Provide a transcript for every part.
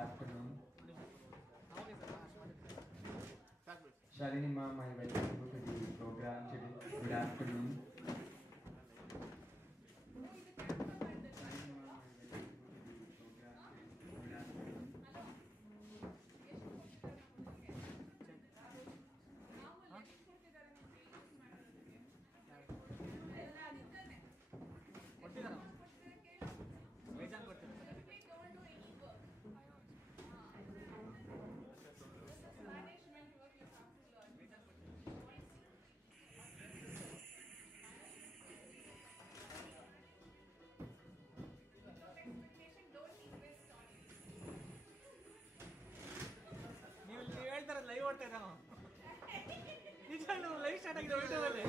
afternoon. Shalini ma'am, I welcome you to the program today. Good afternoon. Shalini ma'am, I welcome you to the program today. Good afternoon. ನೀವು ಹೇಳ್ತಾರೆ live ಓಡ್ತಾ ಇದ್ದಾನು ನಿಜ live start ಆಗಿದೆ ಯೂಟ್ಯೂಬಲ್ಲಿ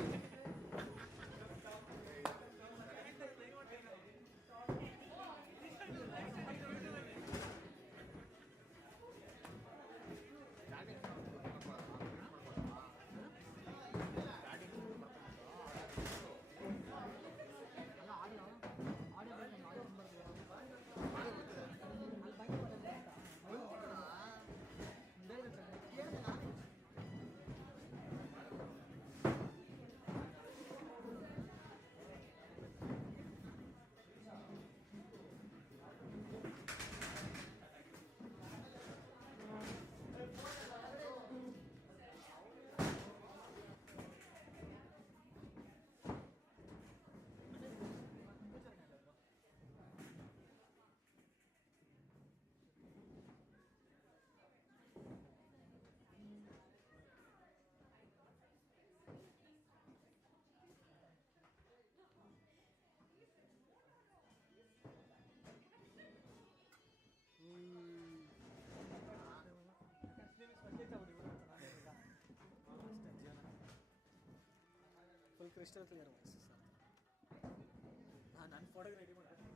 full crystal clear voice sir ನಾನು ಫೋಟೋಗೆ ready ಮಾಡ್ತೀನಿ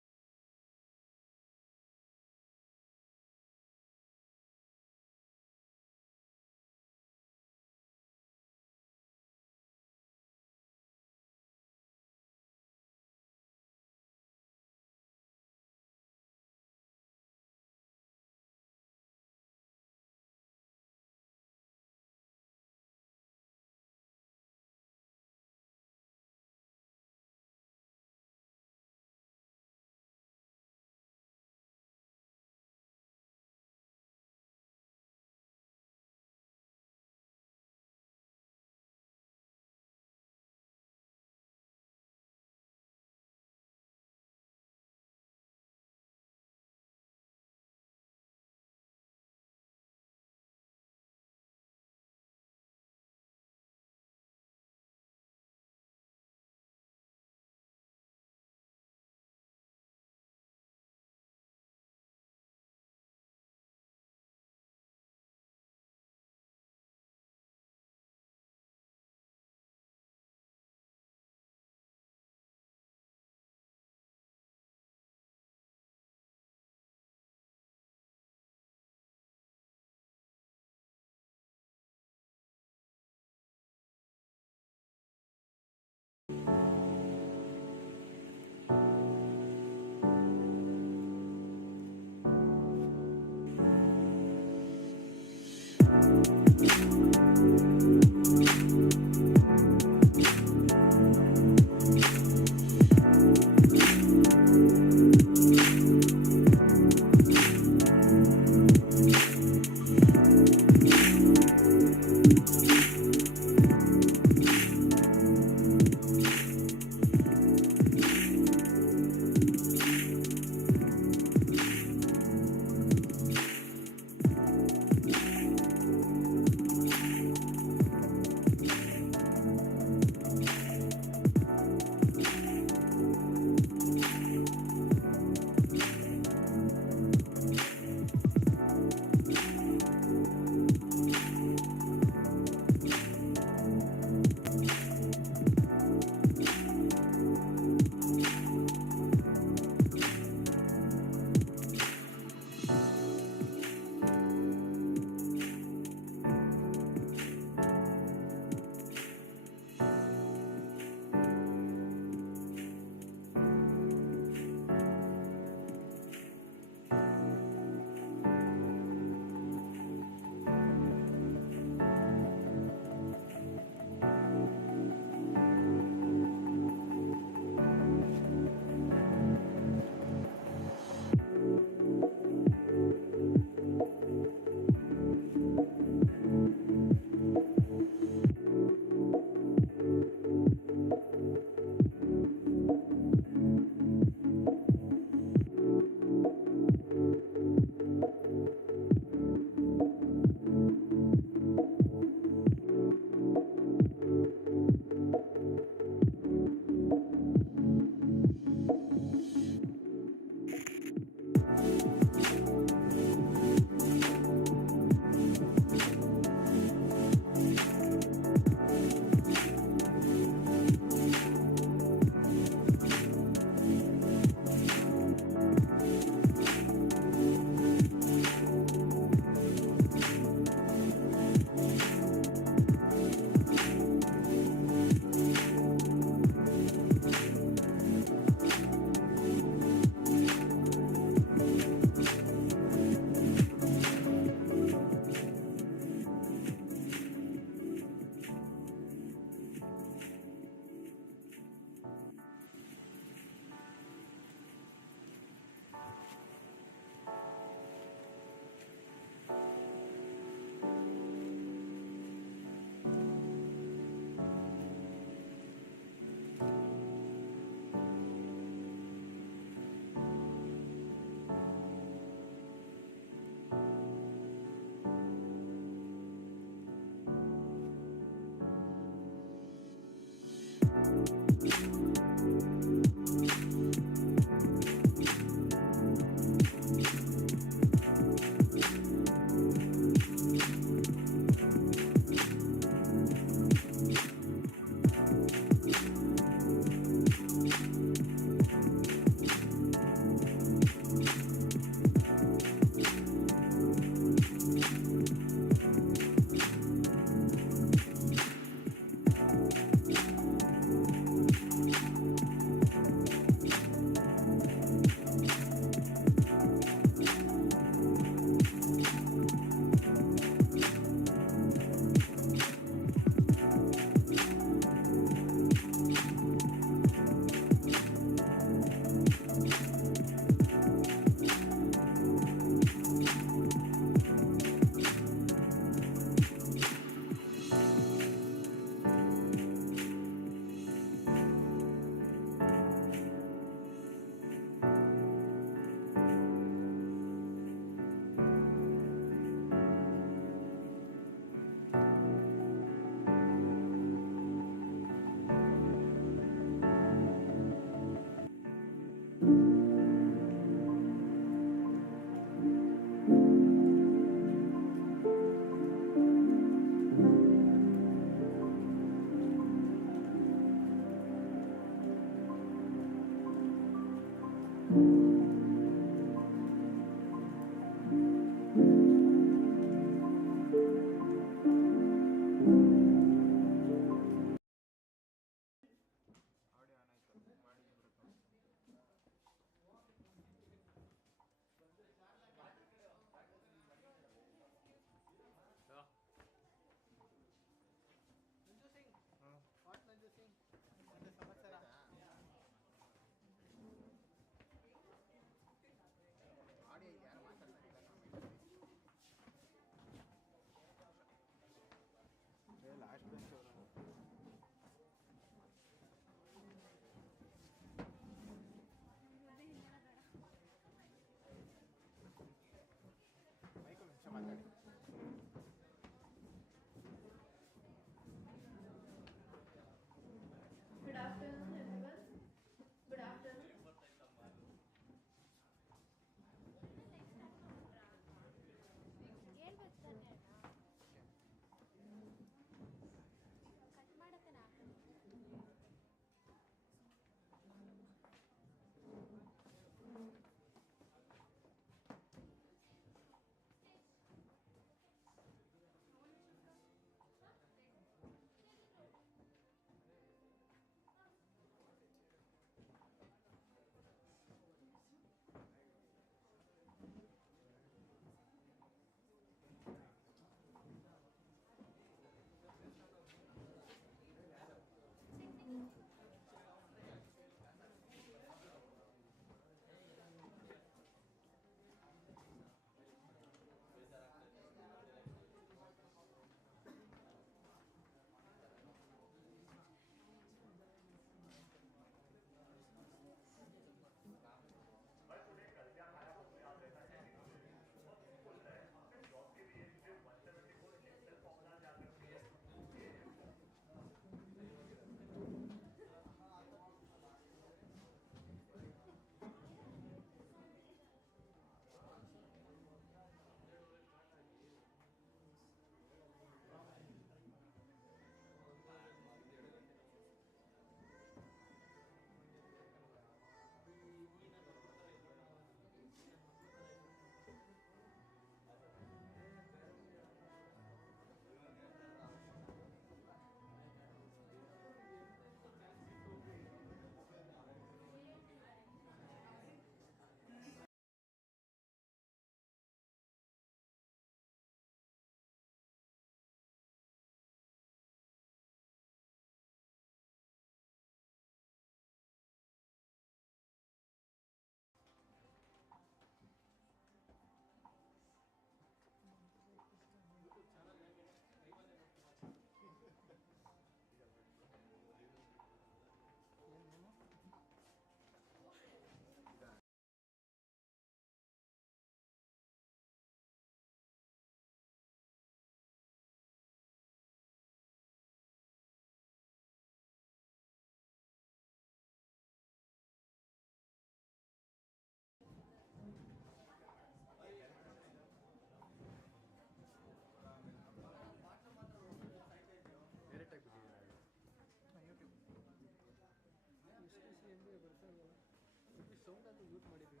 use ಮಾಡಿದ್ವಿ.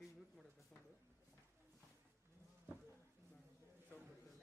ಈಗ ಯೂಸ್ ಮಾಡೋದು ಸೌಂಡು ಸೌಂಡ್ ಬರ್ತದೆ.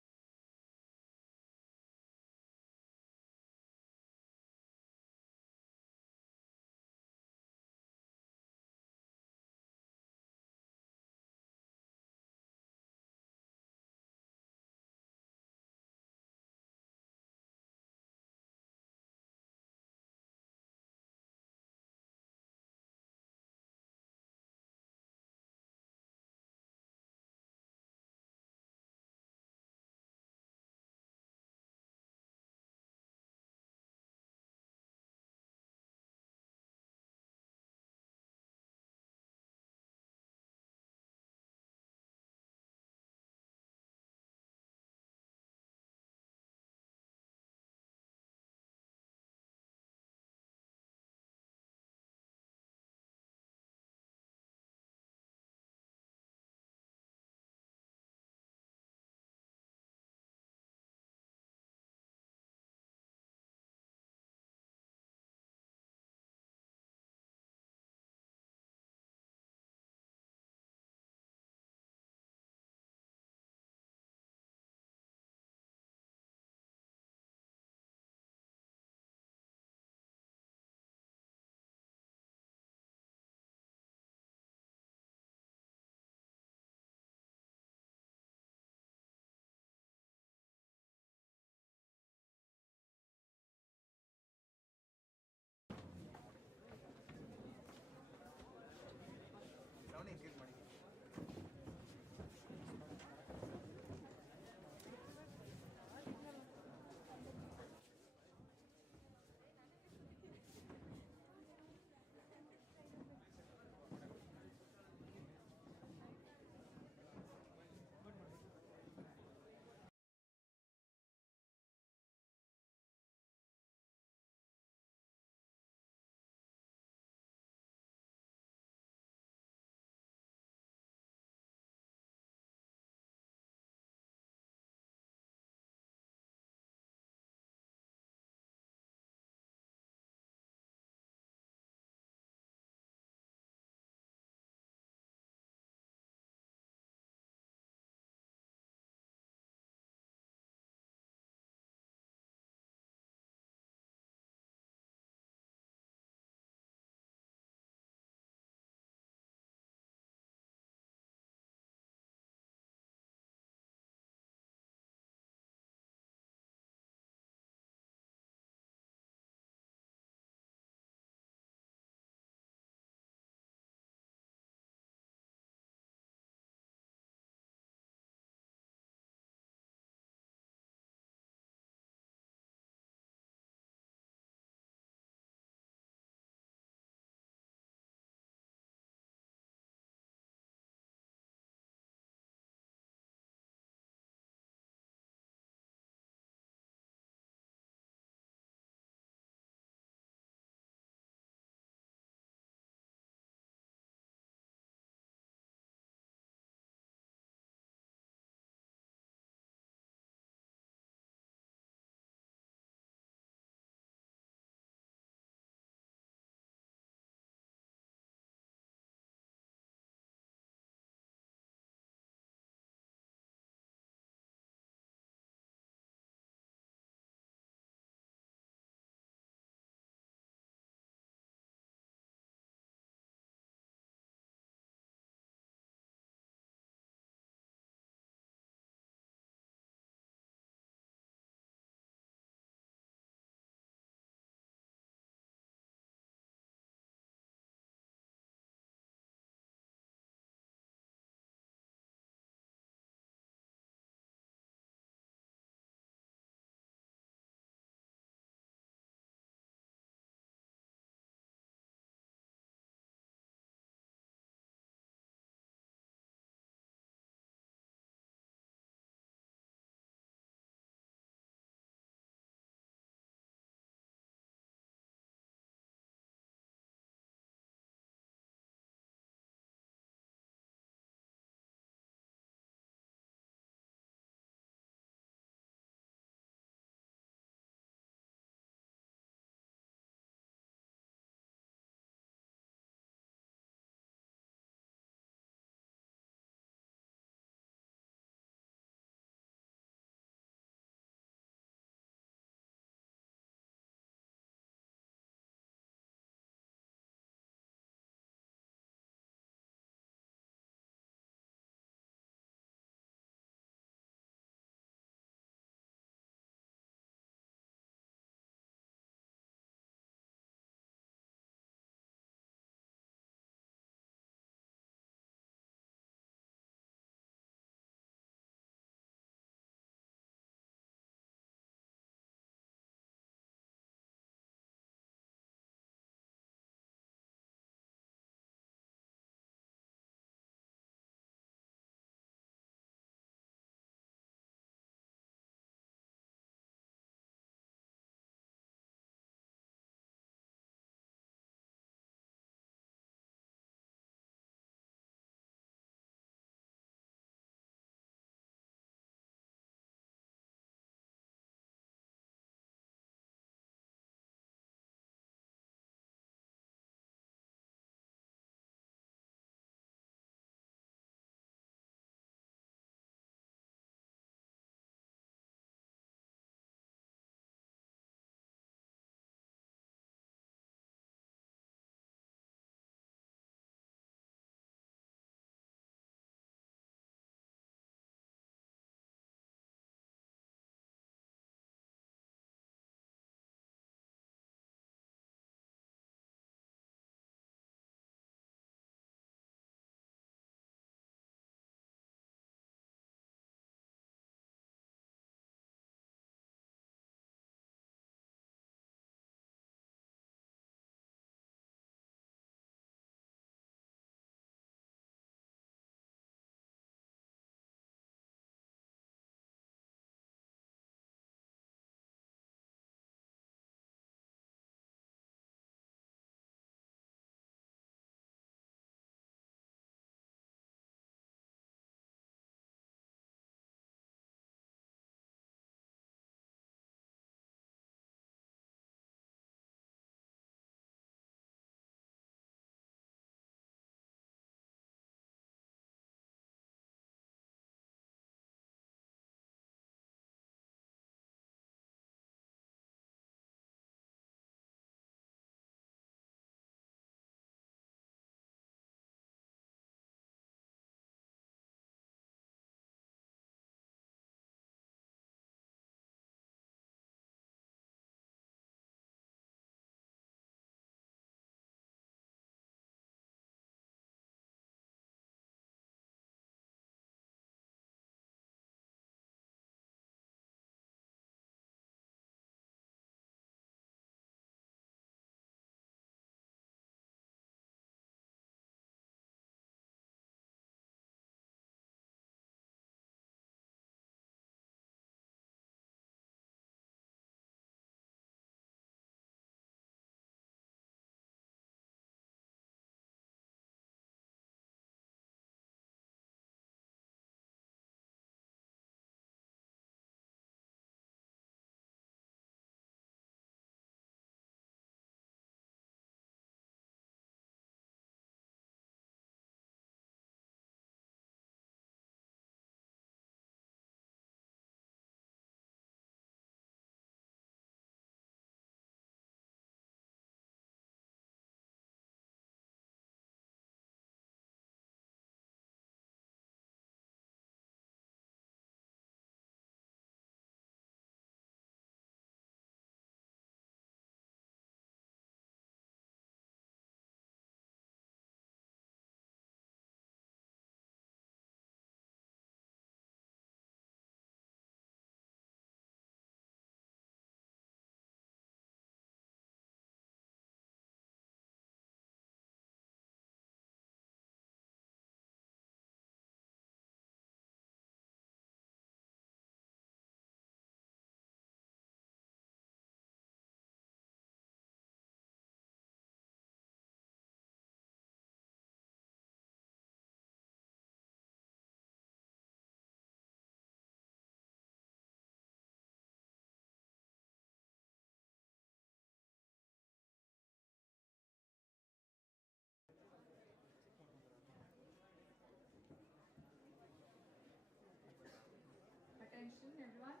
attention, everyone.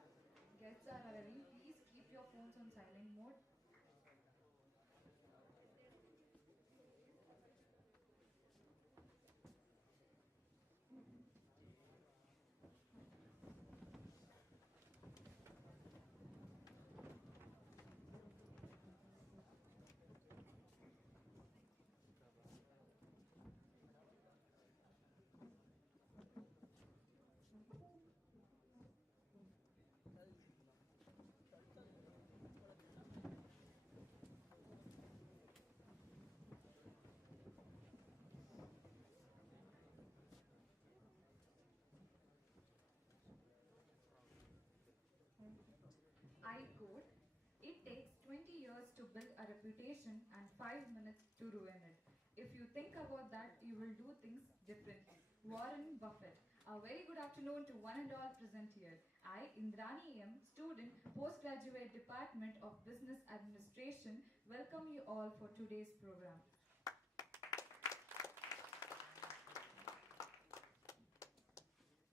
Guests are arriving. Please keep your phones on silent mode. I quote, it takes 20 years to build a reputation and 5 minutes to ruin it. If you think about that, you will do things differently. Warren Buffett. A very good afternoon to one and all present here. I, Indrani M, student, postgraduate Department of Business Administration, welcome you all for today's program.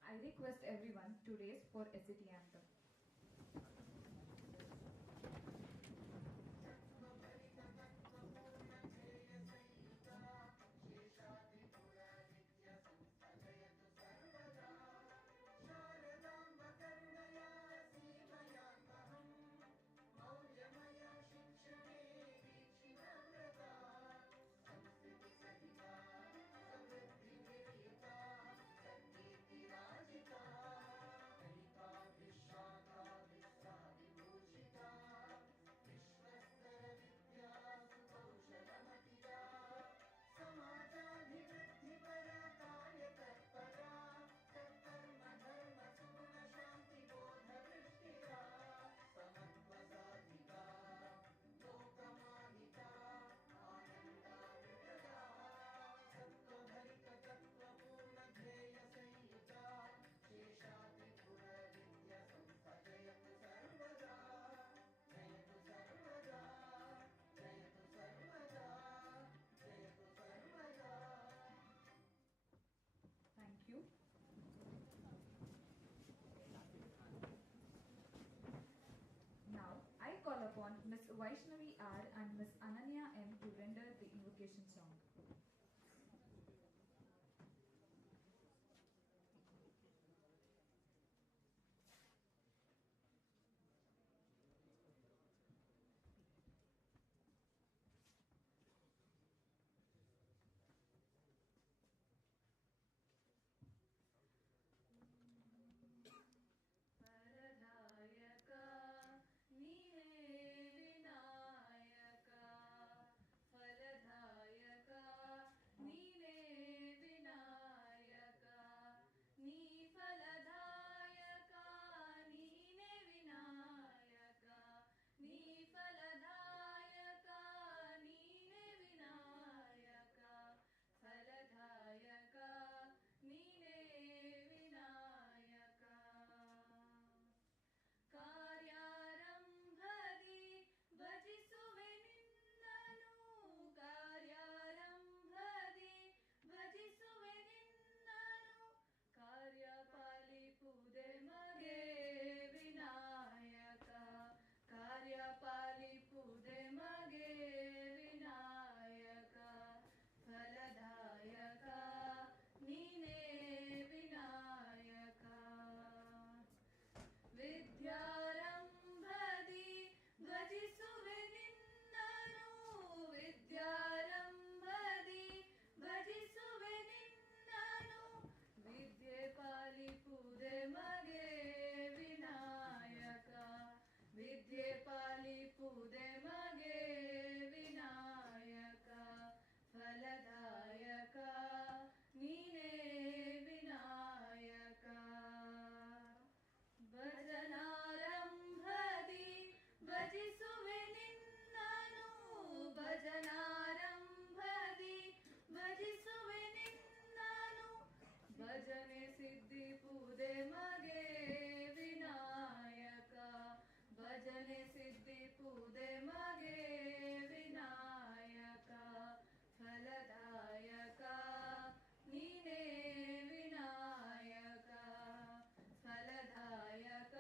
I request everyone to raise for SAT anthem. Thank you. Now, I call upon Ms. Vaishnavi R and Ms. Ananya M to render the invocation song. ಭಜನೆ ಸಿದ್ಧಿ ಪೂದೆ ಮಗೆ ವಿನಾಯಕ ಭಜನೆ ಸಿದ್ಧಿ ಪೂದೆ ಮಗೆ ವಿನಾಯಕ ಫಲದಾಯಕ ನೀನೇ Vinayaka ಫಲದಾಯಕ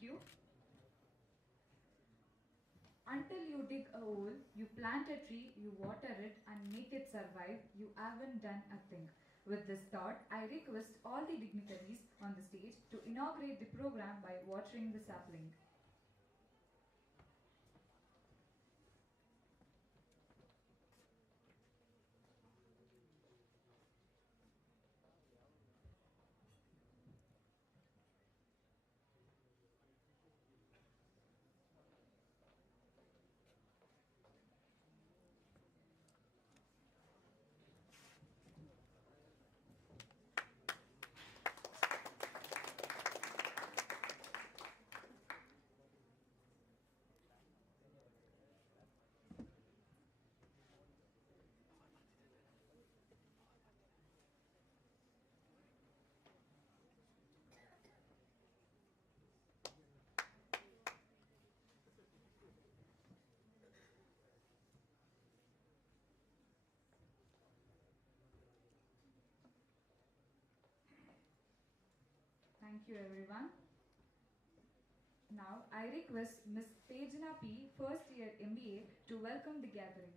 you. Until you dig a hole, you plant a tree, you water it and make it survive, you haven't done a thing. With this thought, I request all the dignitaries on the stage to inaugurate the program by watering the sapling. Thank you everyone. Now I request Ms. Tejana P, first year MBA, to welcome the gathering.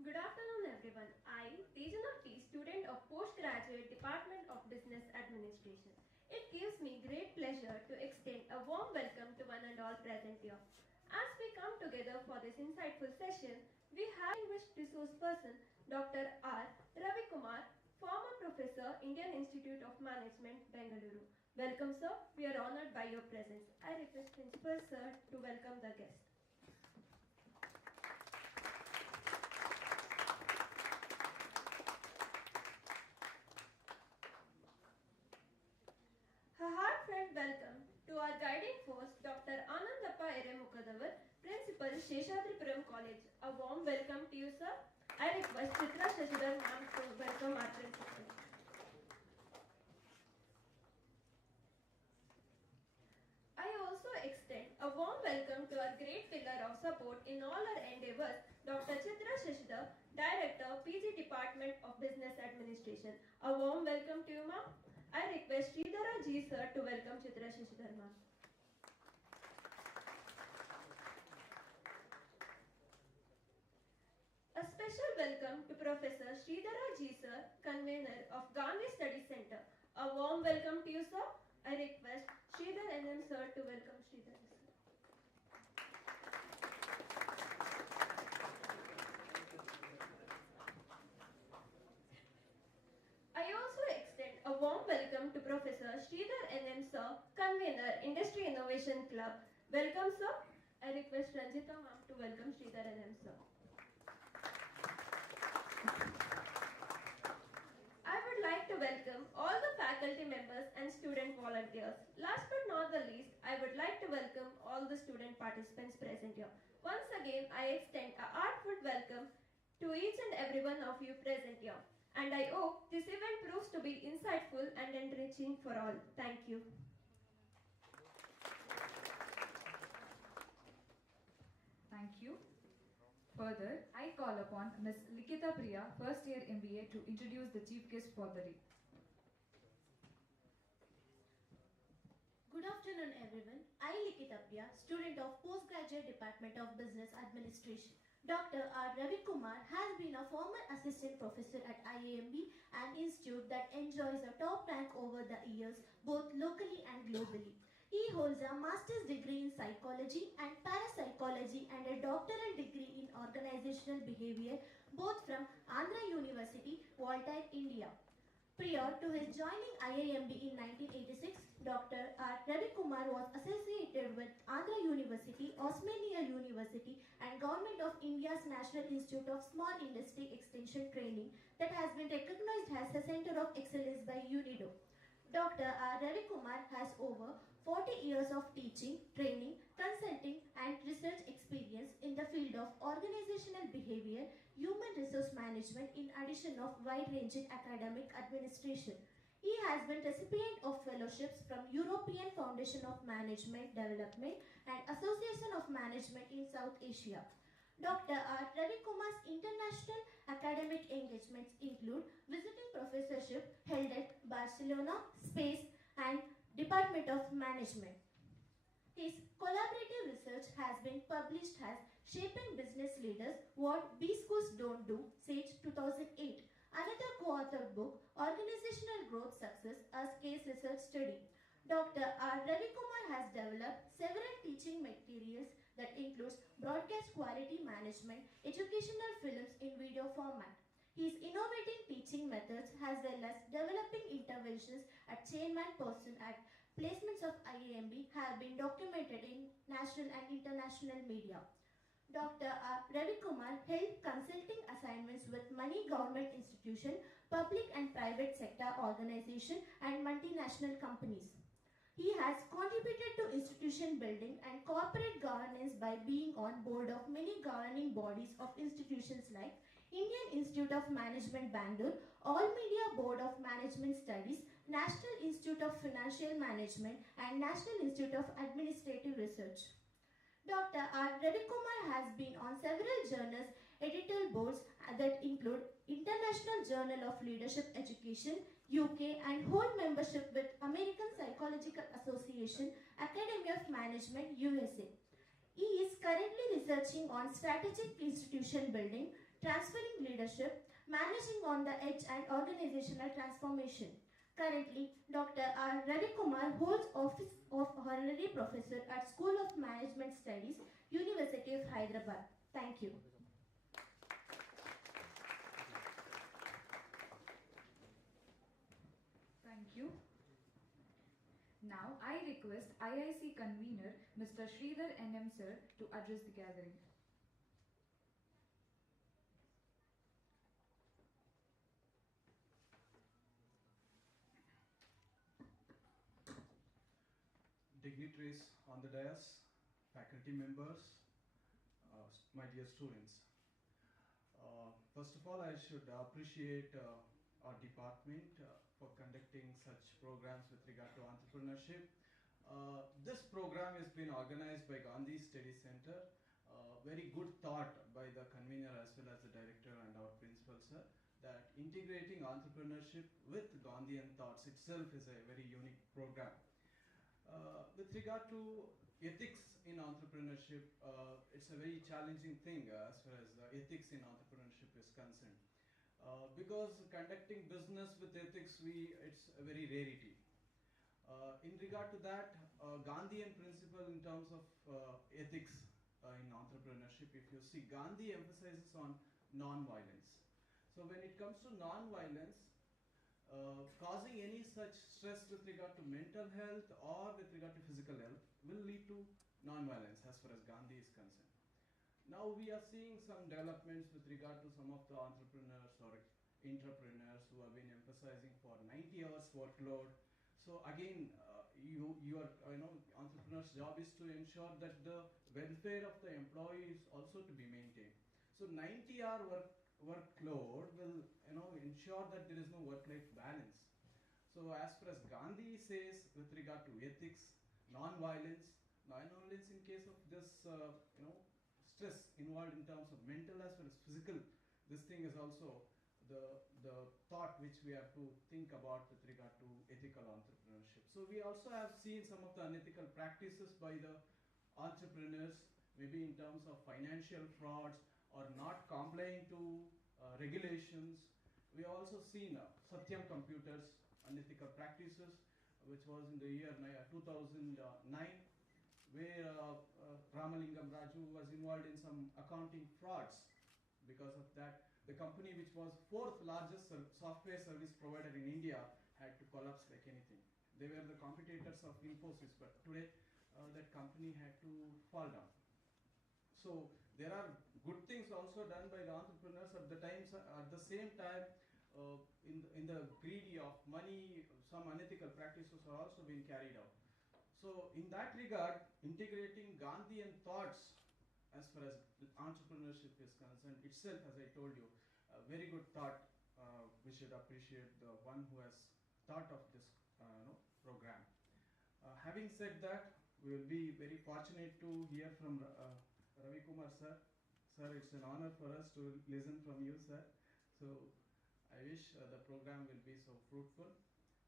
Good afternoon everyone. I, Tejana P, student of Postgraduate Department of Business Administration. It gives me great pleasure to extend a warm welcome to one and all present here. As we come together for this insightful session, we have distinguished resource person Dr. R. Ravi Kumar, former professor, Indian Institute of Management, Bengaluru. Welcome sir, we are honored by your presence. I request Principal sir to welcome the guest. A heartfelt welcome to our guiding force, Dr. Anandappa Eremukadavar, Principal, Sheshadripuram College. A warm welcome to you, sir. I request Chitra Shashidhar ma'am to welcome our principal. I also extend a warm welcome to our great pillar of support in all our endeavors, Dr. Chitra Shashidhar, Director, PG Department of Business Administration. A warm welcome to you, ma'am. I request Sridhara Ji sir to welcome Chitra Shashidhar ma'am. A special welcome to Professor Sridhara Ji sir, convener of Gandhi Study Center. A warm welcome to you sir. I request Sridhar NM sir to welcome Sridhar sir. I also extend a warm welcome to Professor Sridhar NM sir, convener Industry Innovation Club. Welcome sir. I request Ranjita ma'am to welcome Sridhar NM sir. I would like to welcome all the faculty members and student volunteers. Last but not the least, I would like to welcome all the student participants present here. Once again, I extend a heartfelt welcome to each and every one of you present here. And I hope this event proves to be insightful and enriching for all. Thank you. Thank you. Further, I call upon Ms. Likita Priya, first year MBA, to introduce the chief guest for the day. Good afternoon everyone. I, Likita Priya, student of Postgraduate Department of Business Administration. Dr. R. Ravi Kumar has been a former assistant professor at IAMB, an institute that enjoys a top rank over the years, both locally and globally. He holds a master's degree in psychology and parapsychology and a doctoral degree in organizational behavior, both from Andhra University, Voltaire, India. Prior to his joining IIMB in 1986, Dr. R. Ravi Kumar was associated with Andhra University, Osmania University and Government of India's National Institute of Small Industry Extension Training that has been recognized as a Center of Excellence by UNIDO. Dr. R. Ravi Kumar has over 40 years of teaching, training, consulting and research experience in the field of organizational behavior, human resource management in addition of wide-ranging academic administration. He has been recipient of fellowships from European Foundation of Management Development and Association of Management in South Asia. Dr. R. Ravi Kumar's international academic engagements include visiting Entrepreneurship held at Barcelona, Spain, and Department of Management. His collaborative research has been published as Shaping Business Leaders What B Schools Don't Do, Sage 2008. Another co-authored book, Organizational Growth Success, as Case Research Study. Dr. R. Ravi Kumar has developed several teaching materials that includes broadcast quality management, educational films in video format. He is innovating teaching methods as well as developing interventions at chairman person at placements of IAMB have been documented in national and international media. Dr. R. Ravi Kumar held consulting assignments with many government institutions, public and private sector organizations, and multinational companies. He has contributed to institution building and corporate governance by being on board of many governing bodies of institutions like Indian Institute of Management Bangalore, All Media Board of Management Studies, National Institute of Financial Management, and National Institute of Administrative Research. Dr. R. Ravi Kumar has been on several journals, editorial boards that include International Journal of Leadership Education, UK, and whole membership with American Psychological Association, Academy of Management, USA. He is currently researching on strategic institution building, transferring leadership, managing on the edge, and organizational transformation. Currently, Dr. R. Ravi Kumar holds office of Honorary Professor at School of Management Studies, University of Hyderabad. Thank you. Thank you. Now I request IIC convener Mr. Sridhar NM sir to address the gathering. Dignitaries on the dais, faculty members, my dear students. First of all, I should appreciate our department for conducting such programs with regard to entrepreneurship. This program has been organized by Gandhi Study Center. Very good thought by the convener as well as the director and our principal sir, that integrating entrepreneurship with Gandhian thoughts itself is a very unique program. With regard to ethics in entrepreneurship, it's a very challenging thing as far as ethics in entrepreneurship is concerned. Because conducting business with ethics, it's a very rarity. In regard to that, Gandhian principle in terms of ethics in entrepreneurship, if you see, Gandhi emphasizes on non-violence. So when it comes to non-violence, causing any such stress with regard to mental health or with regard to physical health will lead to non-violence as far as Gandhi is concerned. Now we are seeing some developments with regard to some of the entrepreneurs or entrepreneurs who have been emphasizing for 90 hours workload. So again, entrepreneur's job is to ensure that the welfare of the employee is also to be maintained. So 90-hour workload will ensure that there is no work-life balance. So as far as Gandhi says with regard to ethics, non-violence in case of this stress involved in terms of mental as well as physical, this thing is also the thought which we have to think about with regard to ethical entrepreneurship. So we also have seen some of the unethical practices by the entrepreneurs, maybe in terms of financial frauds or not complying to regulations. We also seen Satyam Computers unethical practices, which was in the year 2009, where Ramalingam Raju was involved in some accounting frauds. Because of that, the company, which was 4th largest software service provider in India, had to collapse like anything. They were the competitors of Infosys, but today that company had to fall down. So there are good things also done by the entrepreneurs at the same time. In the greedy of money, some unethical practices are also being carried out. So in that regard, integrating Gandhian thoughts as far as entrepreneurship is concerned itself, as I told you, a very good thought. We should appreciate the one who has thought of this program. Having said that, we will be very fortunate to hear from Ravi Kumar sir. Sir, it's an honor for us to listen from you, sir. So I wish the program will be so fruitful.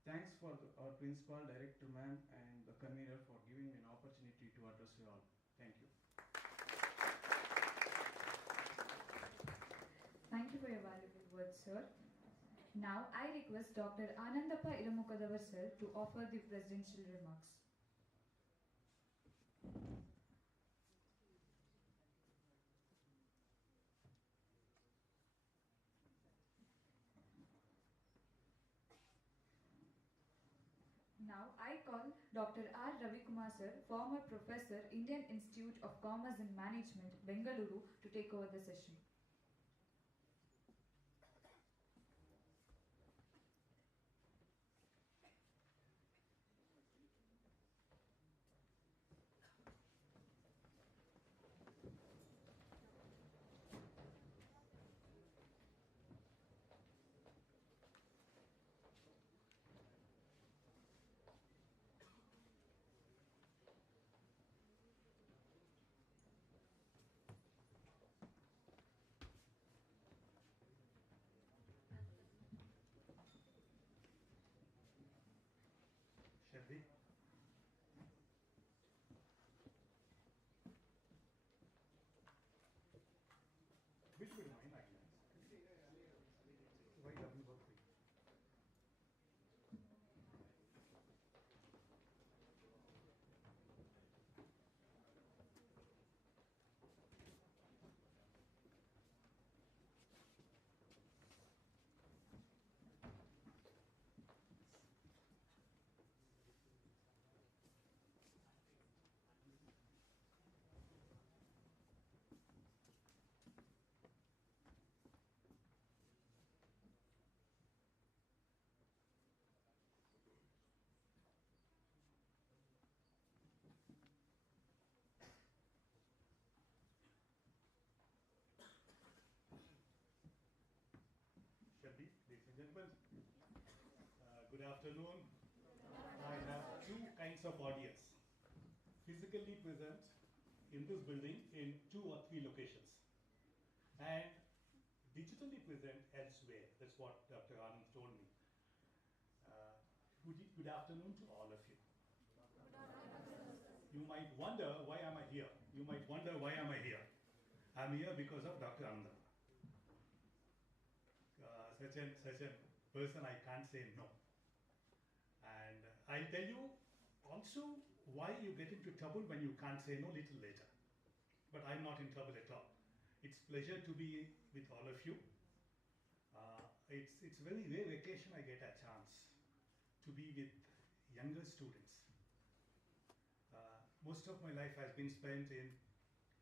Thanks for our principal, director ma'am, and the convener for giving me an opportunity to address you all. Thank you. Thank you for your valuable words, sir. Now I request Dr. Anandappa Iramukadavar sir to offer the presidential remarks. Now I call Dr. R. Ravikumar sir, former professor, Indian Institute of Commerce and Management, Bengaluru, to take over the session. Shabbi. Which will mine islands? Why double work for you? Shabbi, ladies and gentlemen, good afternoon. I have two kinds of audience. Physically present in this building in 2 or 3 locations, and digitally present elsewhere. That's what Dr. Anand told me. Good afternoon to all of you. You might wonder, why am I here? You might wonder, why am I here? I'm here because of Dr. Anand. Such a person, I can't say no. And I'll tell you also why you get into trouble when you can't say no little later. But I'm not in trouble at all. It's pleasure to be with all of you. It's very rare occasion I get a chance to be with younger students. Most of my life has been spent in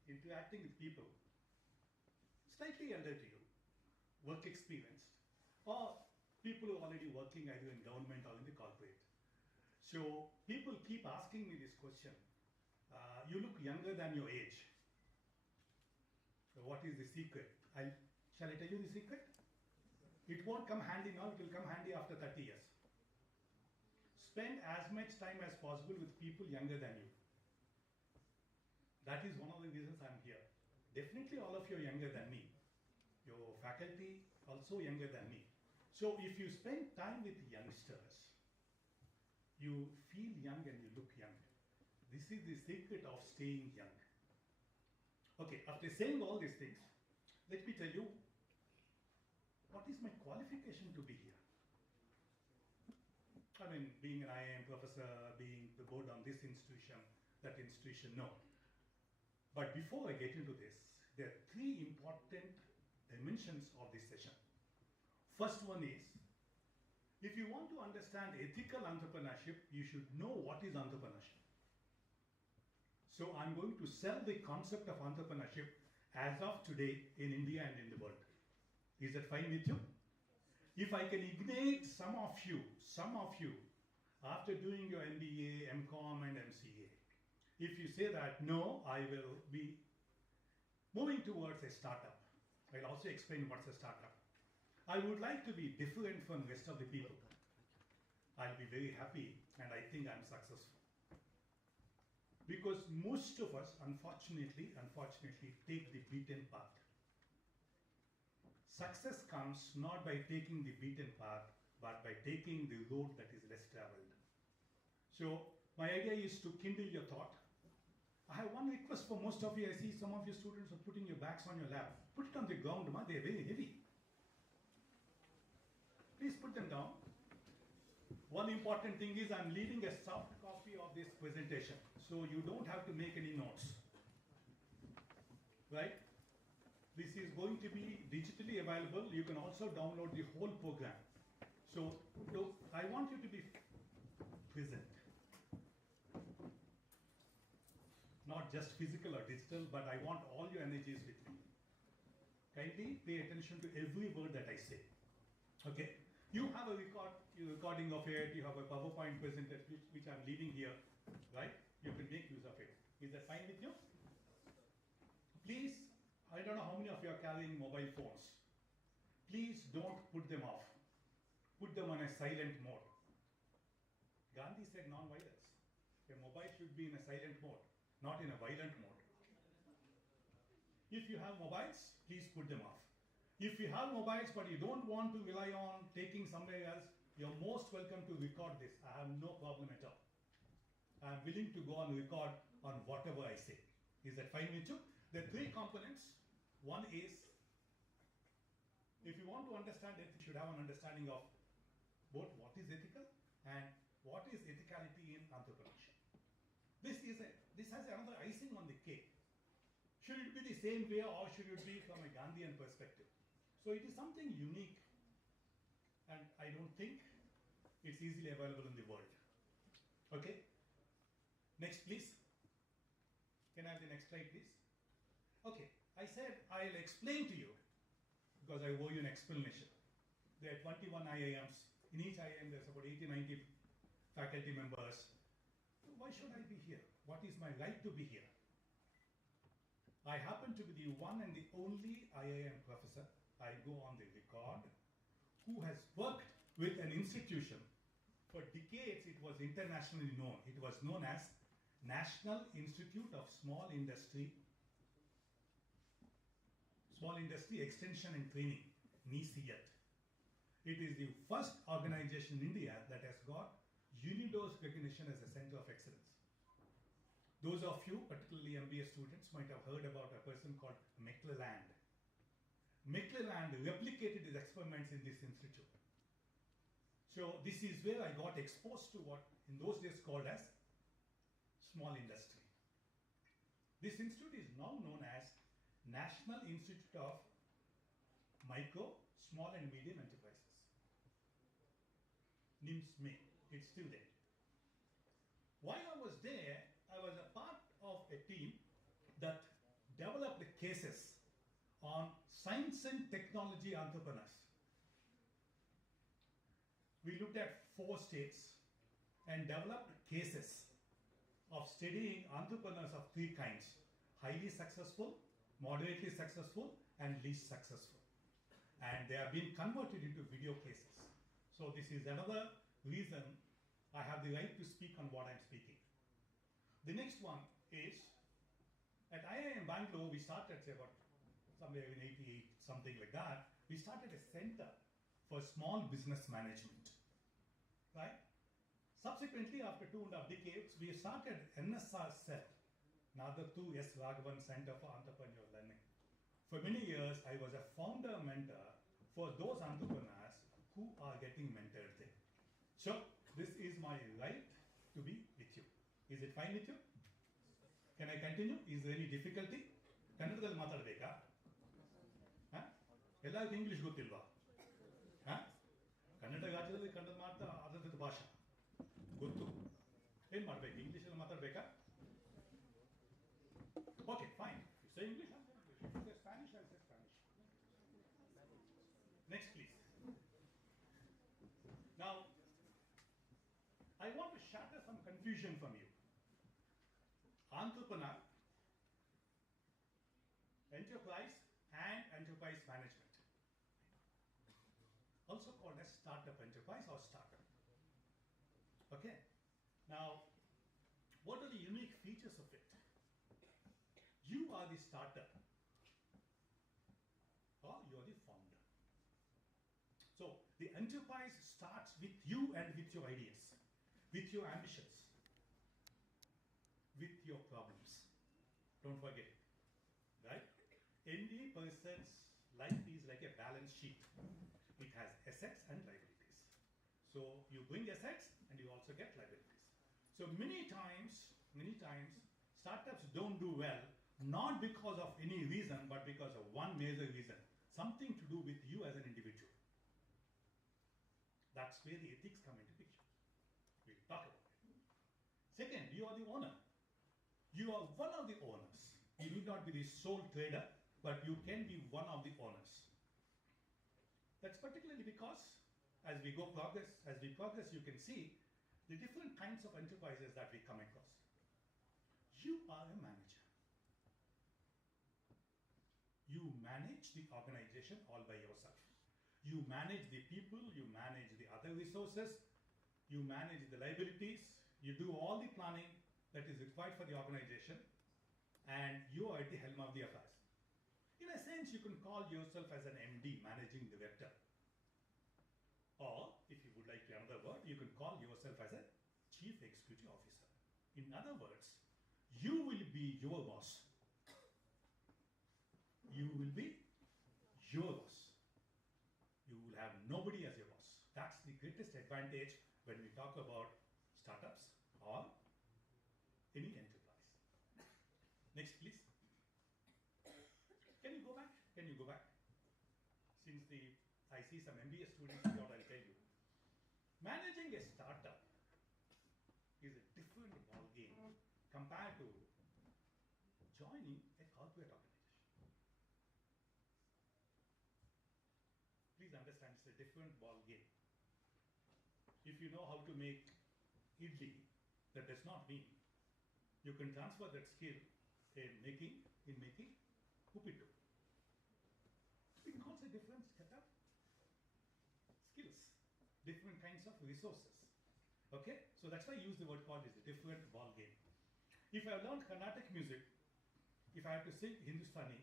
interacting with people slightly elder to you, work experienced, or people who are already working either in government or in the corporate. So people keep asking me this question, you look younger than your age. So what is the secret? Shall I tell you the secret? It won't come handy now, it will come handy after 30 years. Spend as much time as possible with people younger than you. That is one of the reasons I'm here. Definitely all of you are younger than me. Your faculty also younger than me. So if you spend time with youngsters, you feel young and you look young. This is the secret of staying young. Okay, after saying all these things, let me tell you, what is my qualification to be here? I mean, being an IIM professor, being the board on this institution, that institution, no. But before I get into this, there are 3 important dimensions of this session. First one is, if you want to understand ethical entrepreneurship, you should know what is entrepreneurship. So I'm going to sell the concept of entrepreneurship as of today in India and in the world. Is that fine with you? If I can ignite some of you, after doing your MBA, MCOM and MCA, if you say that, no, I will be moving towards a startup. I'll also explain what's a startup. I would like to be different from the rest of the people. I'll be very happy and I think I'm successful. Because most of us, unfortunately, take the beaten path. Success comes not by taking the beaten path, but by taking the road that is less traveled. So my idea is to kindle your thought. I have one request for most of you. I see some of you students are putting your bags on your lap. Put it on the ground, ma. They are very heavy. Please put them down. One important thing is I'm leaving a soft copy of this presentation, so you don't have to make any notes. Right? This is going to be digitally available. You can also download the whole program. So I want you to be present. Not just physical or digital, but I want all your energies with me. Kindly pay attention to every word that I say. Okay? You have a recording of it, you have a PowerPoint presentation which I'm leaving here, right? You can make use of it. Is that fine with you? Please, I don't know how many of you are carrying mobile phones. Please don't put them off. Put them on a silent mode. Gandhi said non-violence. A mobile should be in a silent mode, not in a violent mode. If you have mobiles, please put them off. If you have mobiles but you don't want to rely on taking somewhere else, you're most welcome to record this. I have no problem at all. I'm willing to go and record on whatever I say. Is that fine with you? There are three components. One is, if you want to understand it, you should have an understanding of both what is ethical and what is ethicality in entrepreneurship. This has another icing on the cake. Should it be the same way or should it be from a Gandhian perspective? So it is something unique, and I don't think it's easily available in the world. Okay? Next, please. Can I have the next slide, please? Okay, I said I'll explain to you because I owe you an explanation. There are 21 IIMs. In each IIM, there's about 80, 90 faculty members. Why should I be here? What is my right to be here? I happen to be the one and the only IIM professor, I go on the record, who has worked with an institution. For decades, it was internationally known. It was known as National Institute of Small Industry Extension and Training, NICET. It is the first organization in India that has got UNIDO's recognition as a center of excellence. Those of you, particularly MBA students, might have heard about a person called McClelland. McClelland replicated his experiments in this institute. So this is where I got exposed to what in those days called as small industry. This institute is now known as National Institute of Micro, Small and Medium Enterprises. NIMSME, it's still there. While I was there, I was a part of a team that developed cases on science and technology entrepreneurs. We looked at 4 states and developed cases of studying entrepreneurs of 3 kinds: highly successful, moderately successful, and least successful. And they have been converted into video cases. So this is another reason I have the right to speak on what I'm speaking. The next one is, at IIM Bangalore, we started, say, about somewhere in 88, something like that, we started a center for small business management, right? Subsequently, after 2.5 decades, we started NSR Cell, Nadathu S. Raghavan Center for Entrepreneur Learning. For many years, I was a founder mentor for those entrepreneurs who are getting mentored there. So, this is my right to be with you. Is it fine with you? Can I continue? Is there any difficulty? ಕನ್ನಡದಲ್ಲಿ ಮಾತಾಡಬೇಕಾ? ಎಲ್ಲರಿಗೂ English ಗೊತ್ತಿಲ್ವಾ? ಕನ್ನಡ ರಾಜ್ಯದಲ್ಲಿ ಕನ್ನಡ ಮಾತ್ರ ಅದರದ್ದು ಭಾಷೆ ಗೊತ್ತು. ಏನು ಮಾಡಬೇಕು? ಇಂಗ್ಲಿಷಲ್ಲಿ ಮಾತಾಡಬೇಕಾ? Okay, fine. You say English, I'll say English. If you say Spanish, I'll say Spanish. Next, please. Now, I want to shatter some confusion from you. Entrepreneur, enterprise, and enterprise management. Also called as startup enterprise or startup. Okay. Now, what are the unique features of it? You are the starter or you are the founder. The enterprise starts with you and with your ideas, with your ambitions, with your problems. Don't forget it, right? Any person's life is like a balance sheet. It has assets and liabilities. So you bring assets and you also get liabilities. So many times, startups don't do well, not because of any reason, but because of one major reason, something to do with you as an individual. That's where the ethics come into picture. We'll talk about it. Second, you are the owner. You are one of the owners. You need not be the sole trader, but you can be one of the owners. That's particularly because as we progress, you can see the different kinds of enterprises that we come across. You are a manager. You manage the organization all by yourself. You manage the people, you manage the other resources, you manage the liabilities, you do all the planning that is required for the organization, and you are at the helm of the affairs. In a sense, you can call yourself as an MD, managing director. Or, if you would like another word, you can call yourself as a chief executive officer. In other words, you will be your boss. You will be your boss. You will have nobody as your boss. That's the greatest advantage when we talk about startups or any enterprise. Next, please. Can you go back? Can you go back? Since I see some MBA students here, I'll tell you. Managing a startup is a different ball game compared to joining a corporate organization. Please understand, it's a different ball game. If you know how to make idli, that does not mean you can transfer that skill in making uppitu. Because a different set of skills, different kinds of resources. Okay, so that's why I use the word called as a different ball game. If I learned Carnatic music, if I have to sing Hindustani,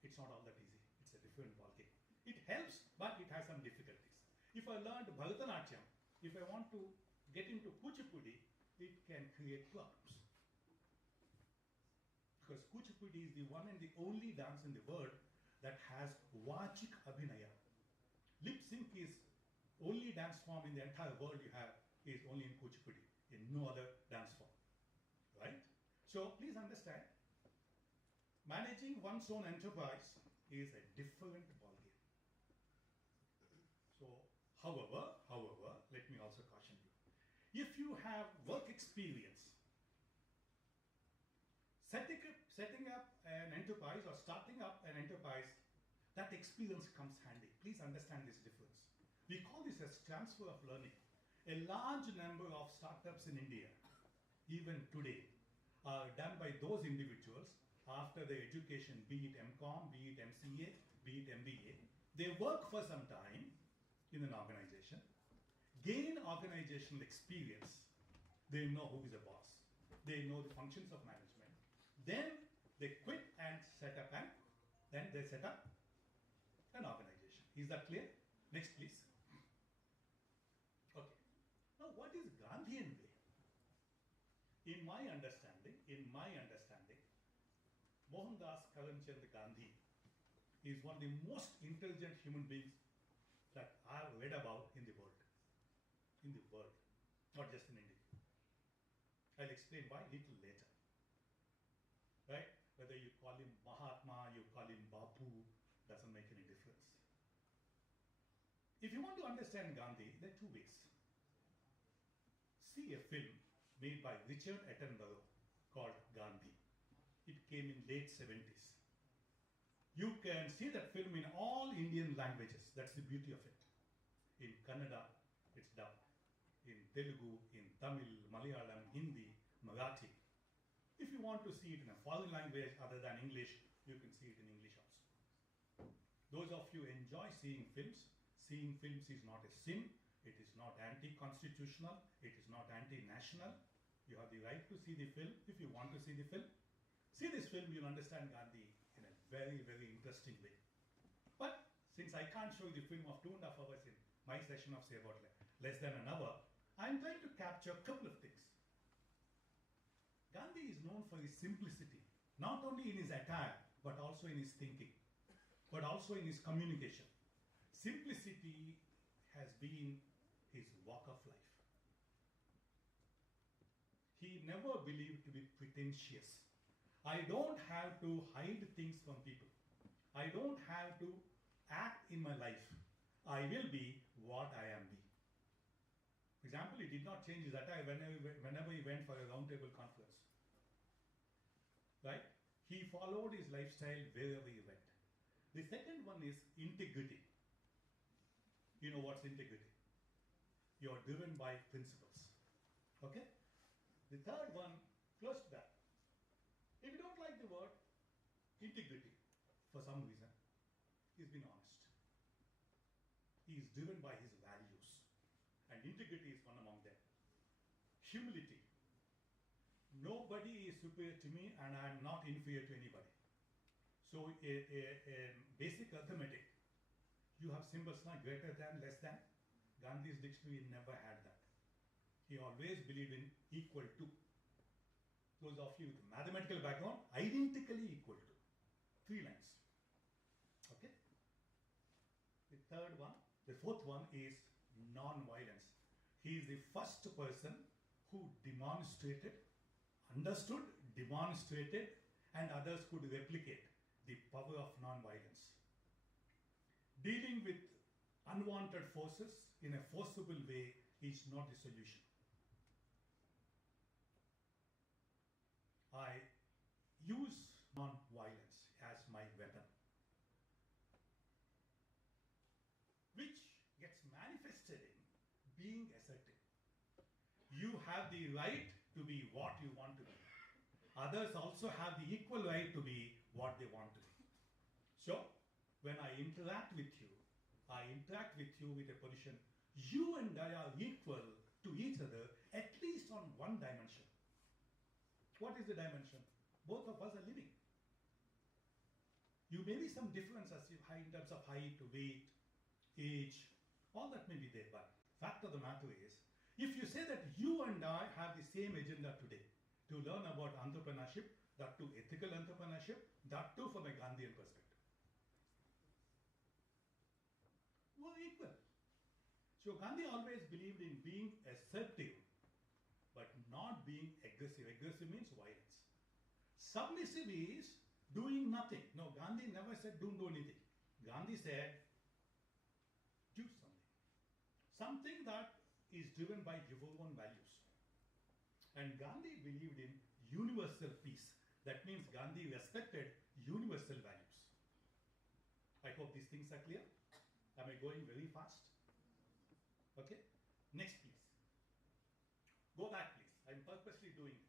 it's not all that easy. It's a different ball game. It helps, but it has some difficulties. If I learned Bharatanatyam, if I want to get into Kuchipudi, it can create problems. Because Kuchipudi is the one and the only dance in the world that has Vachik Abhinaya. Lip sync is only dance form in the entire world you have is only in Kuchipudi, in no other dance form. Right? So please understand, managing one's own enterprise is a different ballgame. So, however, let me also caution you. If you have work experience, setting up an enterprise or starting up an enterprise, that experience comes handy. Please understand this difference. We call this as transfer of learning. A large number of startups in India, even today, are done by those individuals after their education, be it MCOM, be it MCA, be it MBA. They work for some time in an organization, gain organizational experience. They know who is a boss. They know the functions of management. Then they quit and set up an organization. Is that clear? Next, please. Okay. Now, what is Gandhian way? In my understanding, Mohandas Karamchand Gandhi is one of the most intelligent human beings that I have read about in the world. Not just in India. I'll explain why a little later. Right? Whether you call him Mahatma, you call him Bapu, doesn't make any difference. If you want to understand Gandhi, there are two ways. See a film made by Richard Attenborough called Gandhi. It came in late 70s. You can see that film in all Indian languages. That's the beauty of it. In Kannada, it's dubbed. In Telugu, in Tamil, Malayalam, Hindi, Marathi. If you want to see it in a foreign language other than English, you can see it in English also. Those of you enjoy seeing films is not a sin. It is not anti-constitutional. It is not anti-national. You have the right to see the film if you want to see the film. See this film, you'll understand Gandhi in a very, very interesting way. But since I can't show you the film of 2.5 hours in my session of say about less than an hour, I'm trying to capture a couple of things. Gandhi is known for his simplicity, not only in his attire, but also in his thinking, but also in his communication. Simplicity has been his walk of life. He never believed to be pretentious. I don't have to hide things from people. I don't have to act in my life. I will be what I am be. For example, he did not change his attire whenever he went for a roundtable conference. Right? He followed his lifestyle wherever he went. The second one is integrity. You know what's integrity? You're driven by principles. Okay? The third one, close to that. If you don't like the word integrity, for some reason, he's been honest. He is driven by his values. And integrity is one among them. Humility. Nobody is superior to me and I am not inferior to anybody. So a basic arithmetic, you have symbols not greater than, less than. Gandhi's dictionary never had that. He always believed in equal to. Those of you with mathematical background, identically equal to. 3 lines. Okay? The fourth one is non-violence. He is the first person who demonstrated, understood, demonstrated, and others could replicate the power of non-violence. Dealing with unwanted forces in a forcible way is not the solution. I use non-violence as my weapon, which gets manifested in being assertive. You have the right to be what you want to be. Others also have the equal right to be what they want to be. So, when I interact with you with a position, you and I are equal to each other, at least on one dimension. What is the dimension? Both of us are living. You may be some differences in terms of height, weight, age, all that may be there, but fact of the matter is, if you say that you and I have the same agenda today to learn about entrepreneurship, that too ethical entrepreneurship, that too from a Gandhian perspective, we're equal. So Gandhi always believed in being assertive, but not being aggressive. Aggressive means violence. Submissive is doing nothing. No, Gandhi never said don't do anything. Gandhi said do something. Something that is driven by your own values. And Gandhi believed in universal peace. That means Gandhi respected universal values. I hope these things are clear. Am I going very fast? Okay. Next, please. Go back, please. I'm purposely doing this.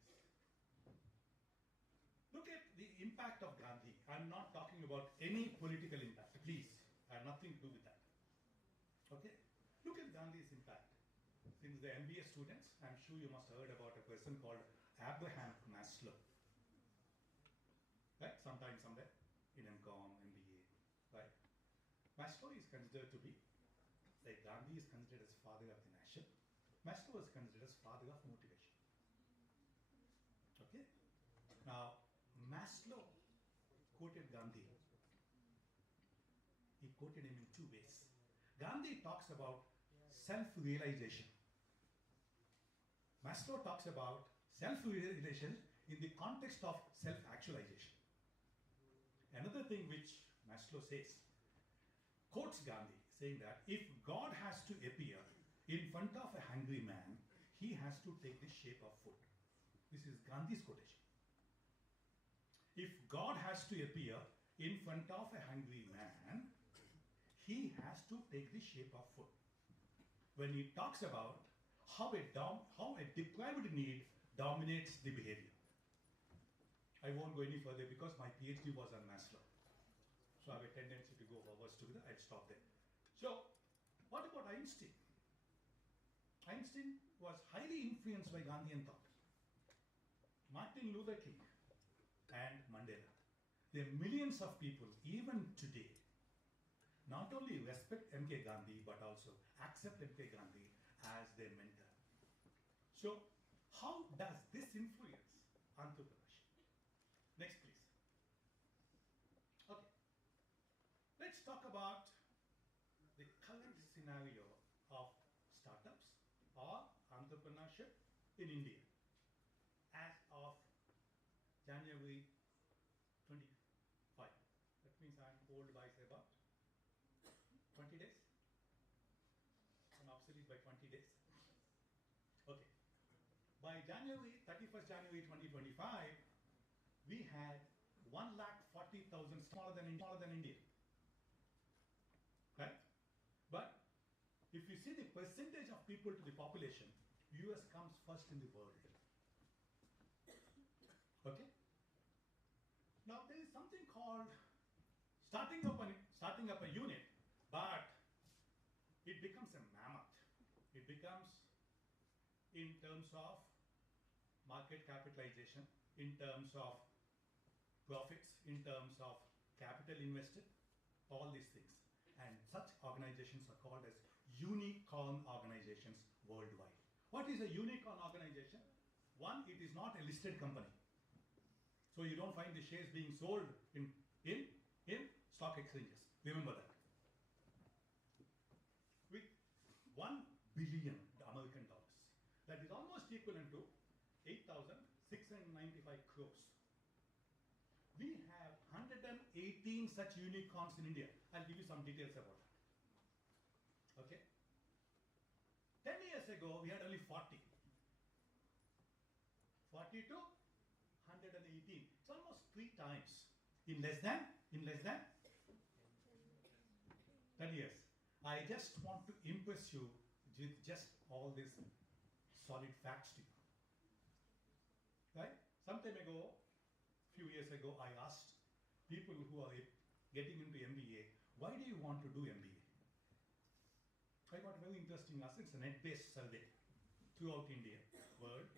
Look at the impact of Gandhi. I'm not talking about any political impact. Please, I have nothing to do with that. Okay? Look at Gandhi's impact. Since the MBA students, I'm sure you must have heard about a person called Abraham Maslow. Right? Sometime, somewhere in MCOM, MBA. Right? Maslow is considered to be, like Gandhi is considered as father of the nation. Maslow was considered as father of motivation. Okay? Now, Maslow quoted Gandhi. He quoted him in 2 ways. Gandhi talks about self-realization. Maslow talks about self-realization in the context of self-actualization. Another thing which Maslow says, quotes Gandhi, saying that if God has to appear in front of a hungry man, he has to take the shape of food. This is Gandhi's quotation. If God has to appear in front of a hungry man, he has to take the shape of food. When he talks about how a deprived need dominates the behavior. I won't go any further because my PhD was on Maslow. So I have a tendency to go forwards together. I'll stop there. So, what about Einstein? Einstein was highly influenced by Gandhian thought. Martin Luther King and Mandela. There are millions of people, even today, not only respect MK Gandhi, but also accept MK Gandhi as their mentor. So, how does this influence entrepreneurship? Next, please. Okay. Let's talk about the current scenario of startups or entrepreneurship in India as of January 25. That means I'm old by say about 20 days. I'm obsolete by 20 days. Okay. By January 31st January 2025, we had 1,40,000 smaller than India. Right? But if you see the percentage of people to the population, US comes first in the world. Okay? Now there is something called starting up a unit, but it becomes a mammoth. It becomes in terms of market capitalization, in terms of profits, in terms of capital invested, all these things. And such organizations are called as unicorn organizations worldwide. What is a unicorn organization? One, it is not a listed company. So you don't find the shares being sold in stock exchanges. Remember that. With 1 billion American dollars, that is almost equivalent to 8,695 crores. We have 118 such unicorns in India. I'll give you some details about that. Okay? 10 years ago, we had only 40. 40 to 118. It's almost 3 times in less than 10 years. I just want to impress you with just all these solid facts to you. Right? Some time ago, few years ago, I asked people who are getting into MBA, why do you want to do MBA? I got a very interesting answer. It's a net-based survey throughout India, world,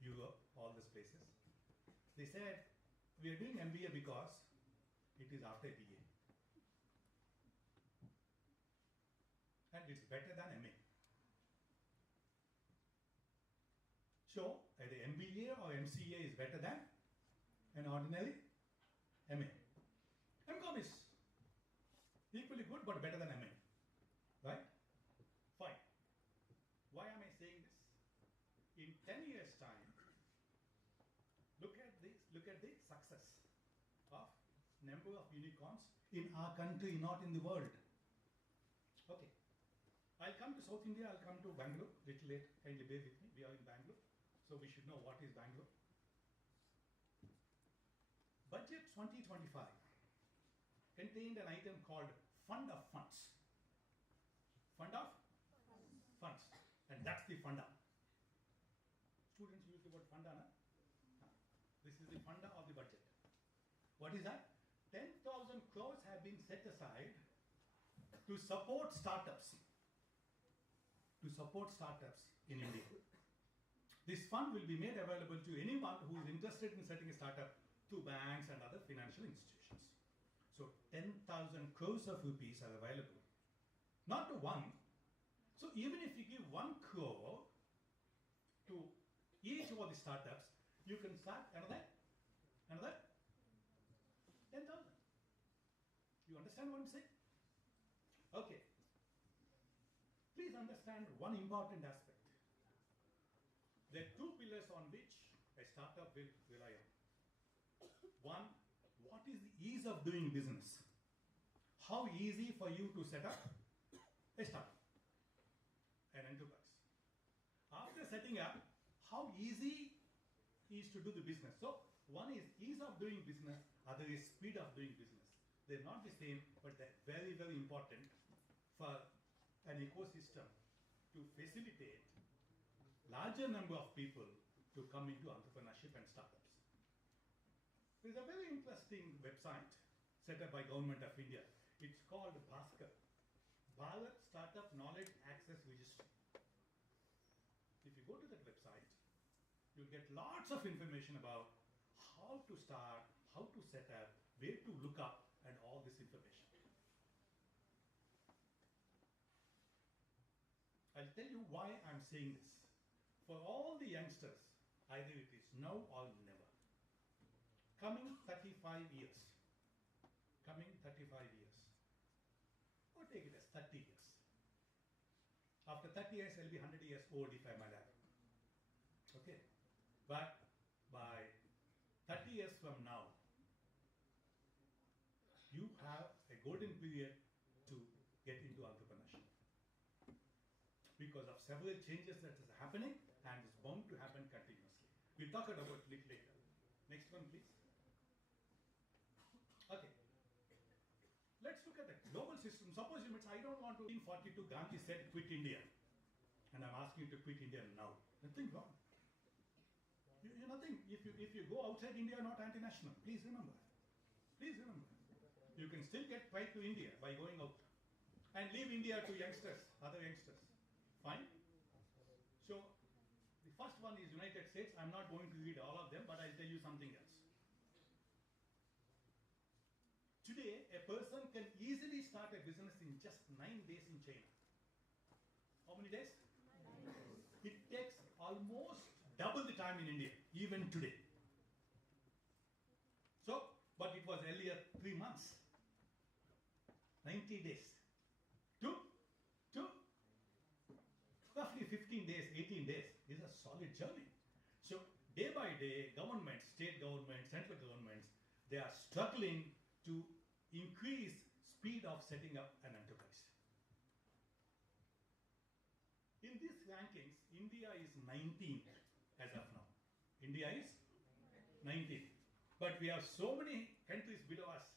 Europe, all these places. They said, we are doing MBA because it is after BA. And it's better than MA. So, either MBA or MCA is better than an ordinary MA. MCOM is equally good but better than MA. Right? Fine. Why am I saying this? In 10 years' time, look at the success of number of unicorns in our country, not in the world. Okay. I'll come to South India, I'll come to Bangalore, little late, kindly bear with me. We are in Bangalore, so we should know what is Bangalore. Budget 2025 contained an item called Fund of Funds. Fund of Funds. And that's the funda. Students use the word funda, na? This is the funda of the budget. What is that? 10,000 crores have been set aside to support startups. In India. This fund will be made available to anyone who is interested in setting a startup through banks and other financial institutions. So 10,000 crores of rupees are available. Not to one. So even if you give 1 crore to each of the startups, you can start another 10,000. You understand what I'm saying? Okay. Please understand one important aspect. There are 2 pillars on which a startup will rely on. One, what is the ease of doing business? How easy for you to set up a startup, an enterprise. After setting up, how easy is to do the business. So one is ease of doing business, other is speed of doing business. They're not the same, but they're very, very important for an ecosystem to facilitate larger number of people to come into entrepreneurship and startups. There's a very interesting website set up by Government of India. It's called Bhaskar, Bharat Startup Knowledge Access Registry. If you go to that website, you'll get lots of information about how to start, how to set up, where to look up, and all this information. I'll tell you why I'm saying this. For all the youngsters, either it is now or never. Coming 35 years. Coming 35 years. Or take it as 30 years. After 30 years, I'll be 100 years old if I'm alive. Okay? But by 30 years from now, you have a golden period to get into entrepreneurship. Because of several changes that is happening and is bound to happen continuously. We'll talk about it little later. Next one, please. Okay. Let's look at the global system. Suppose you I don't want to. In 1942, Gandhi said, quit India. And I'm asking you to quit India now. Nothing wrong. You're nothing. If you go outside India, not anti-national. Please remember. Please remember. You can still get pride to India by going out. And leave India to youngsters, other youngsters. Fine? So, the first one is United States. I'm not going to read all of them, but I'll tell you something else. Today, a person can easily start a business in just 9 days in China. How many days? 9 days. It takes almost double the time in India, even today. So, but it was earlier 3 months. 90 days. To roughly 15 days, 18 days is a solid journey. So, day by day, governments, state governments, central governments, they are struggling to increase speed of setting up an enterprise. In these rankings, India is 19th as of now. India is 19th. But we have so many countries below us.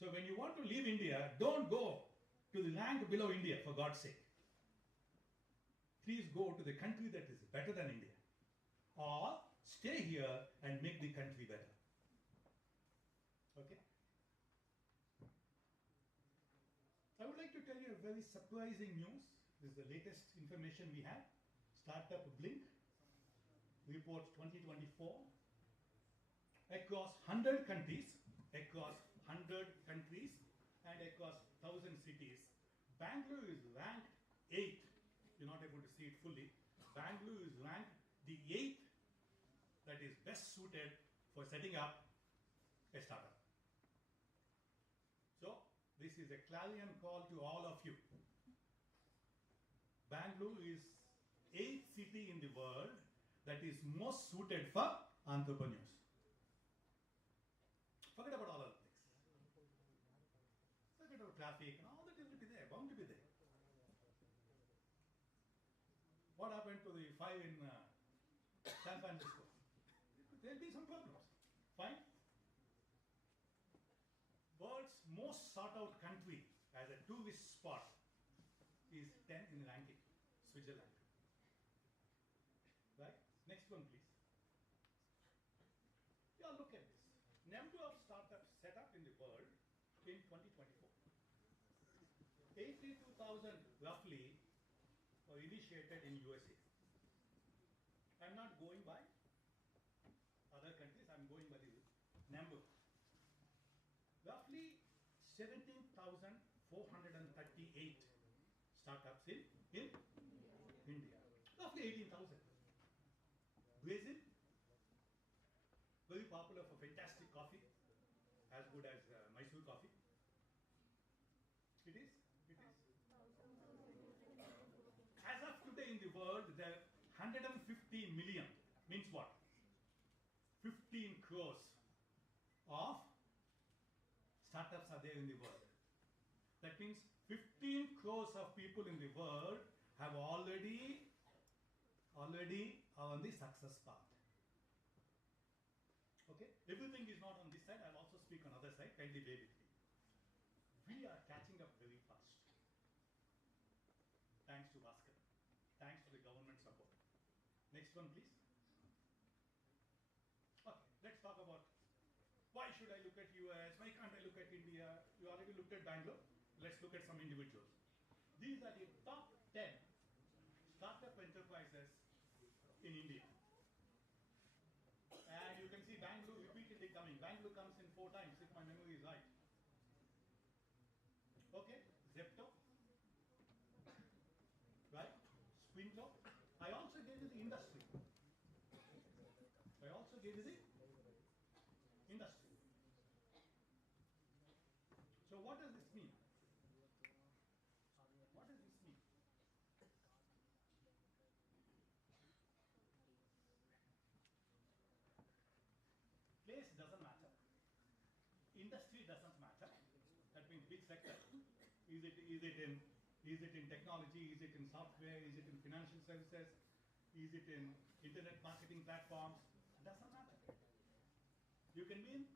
So when you want to leave India, don't go to the rank below India, for God's sake. Please go to the country that is better than India. Or stay here and make the country better. Okay? I would like to tell you a very surprising news. This is the latest information we have. Startup Blink report 2024. Across 100 countries, and across 1,000 cities, Bangalore is ranked 8th. You're not able to see it fully. Bangalore is ranked the 8th that is best suited for setting up a startup. So, this is a clarion call to all of you. Bangalore is 8th city in the world that is most suited for entrepreneurs. Forget about all other things. Forget about traffic and all that will be there, bound to be there. What happened to the 5 in San Francisco? There will be some problems. Fine. World's most sought out country as a tourist spot is 10 in ranking, Switzerland. Right? Next one, please. Yeah, look at this. Number of startups set up in the world in 2024. 82,000 roughly were initiated in USA. I'm not going by other countries, I'm going by the number. Roughly 17,438 startups in India. Roughly 18,000. Brazil, very popular for fantastic coffee, as good as Mysore coffee. It is. As of today in the world, there are 150 million, means what? 15 crores of startups are there in the world. That means 15 crores of people in the world have already are on the success path. Okay? Everything is not on this side. I'll also speak on other side. Kindly bear with me. We are catching up very fast. Thanks to Bhaskar. Thanks to the government support. Next one, please. Okay, let's talk about why should I look at US? Why can't I look at India? You already looked at Bangalore. Let's look at some individuals. These are the top 10 startup enterprises in India. And you can see Bangalore repeatedly coming. Bangalore comes in 4 times, if my memory is right. Okay, Zepto. Right? screen flow. I also gave you the industry. I also gave you the industry. So what does this mean? What does this mean? Place doesn't matter. Industry doesn't matter. That means which sector. Is it in technology? Is it in software? Is it in financial services? Is it in internet marketing platforms? Doesn't matter. You can be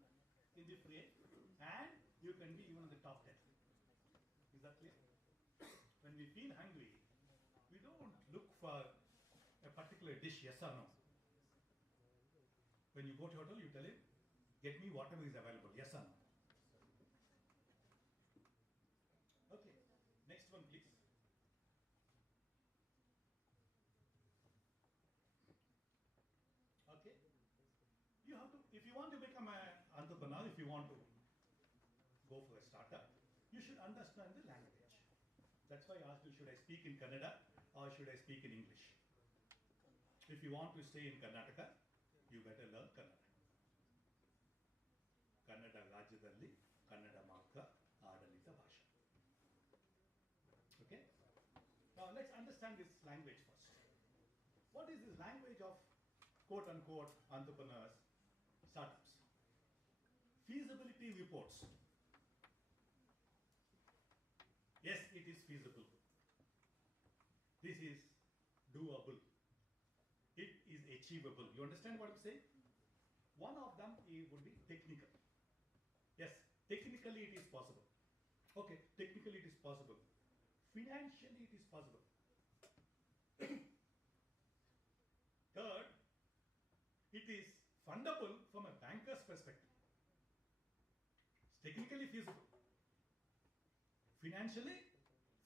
in the fray, and you can be even in the top 10. Is that clear? When we feel hungry, we don't look for a particular dish, yes or no. When you go to a hotel, you tell him, get me whatever is available, yes or no. Okay, next one please. Okay, you have to, if you want to become an entrepreneur, if you want to go for a startup, you should understand the language. That's why I asked you, should I speak in Kannada or should I speak in English? If you want to stay in Karnataka, you better learn Kannada. Kannada ರಾಜ್ಯದಲ್ಲಿ ಕನ್ನಡ ಮಾತ್ರ ಆಡಳಿತ ಭಾಷೆ. Okay? Now let's understand this language first. What is this language of quote unquote entrepreneurs, startups? Feasibility reports. Yes, it is feasible. This is doable. It is achievable. You understand what I'm saying? One of them would be technical. Yes, technically it is possible. Okay, technically it is possible. Financially it is possible. Third, it is fundable from a banker's perspective. It's technically feasible. Financially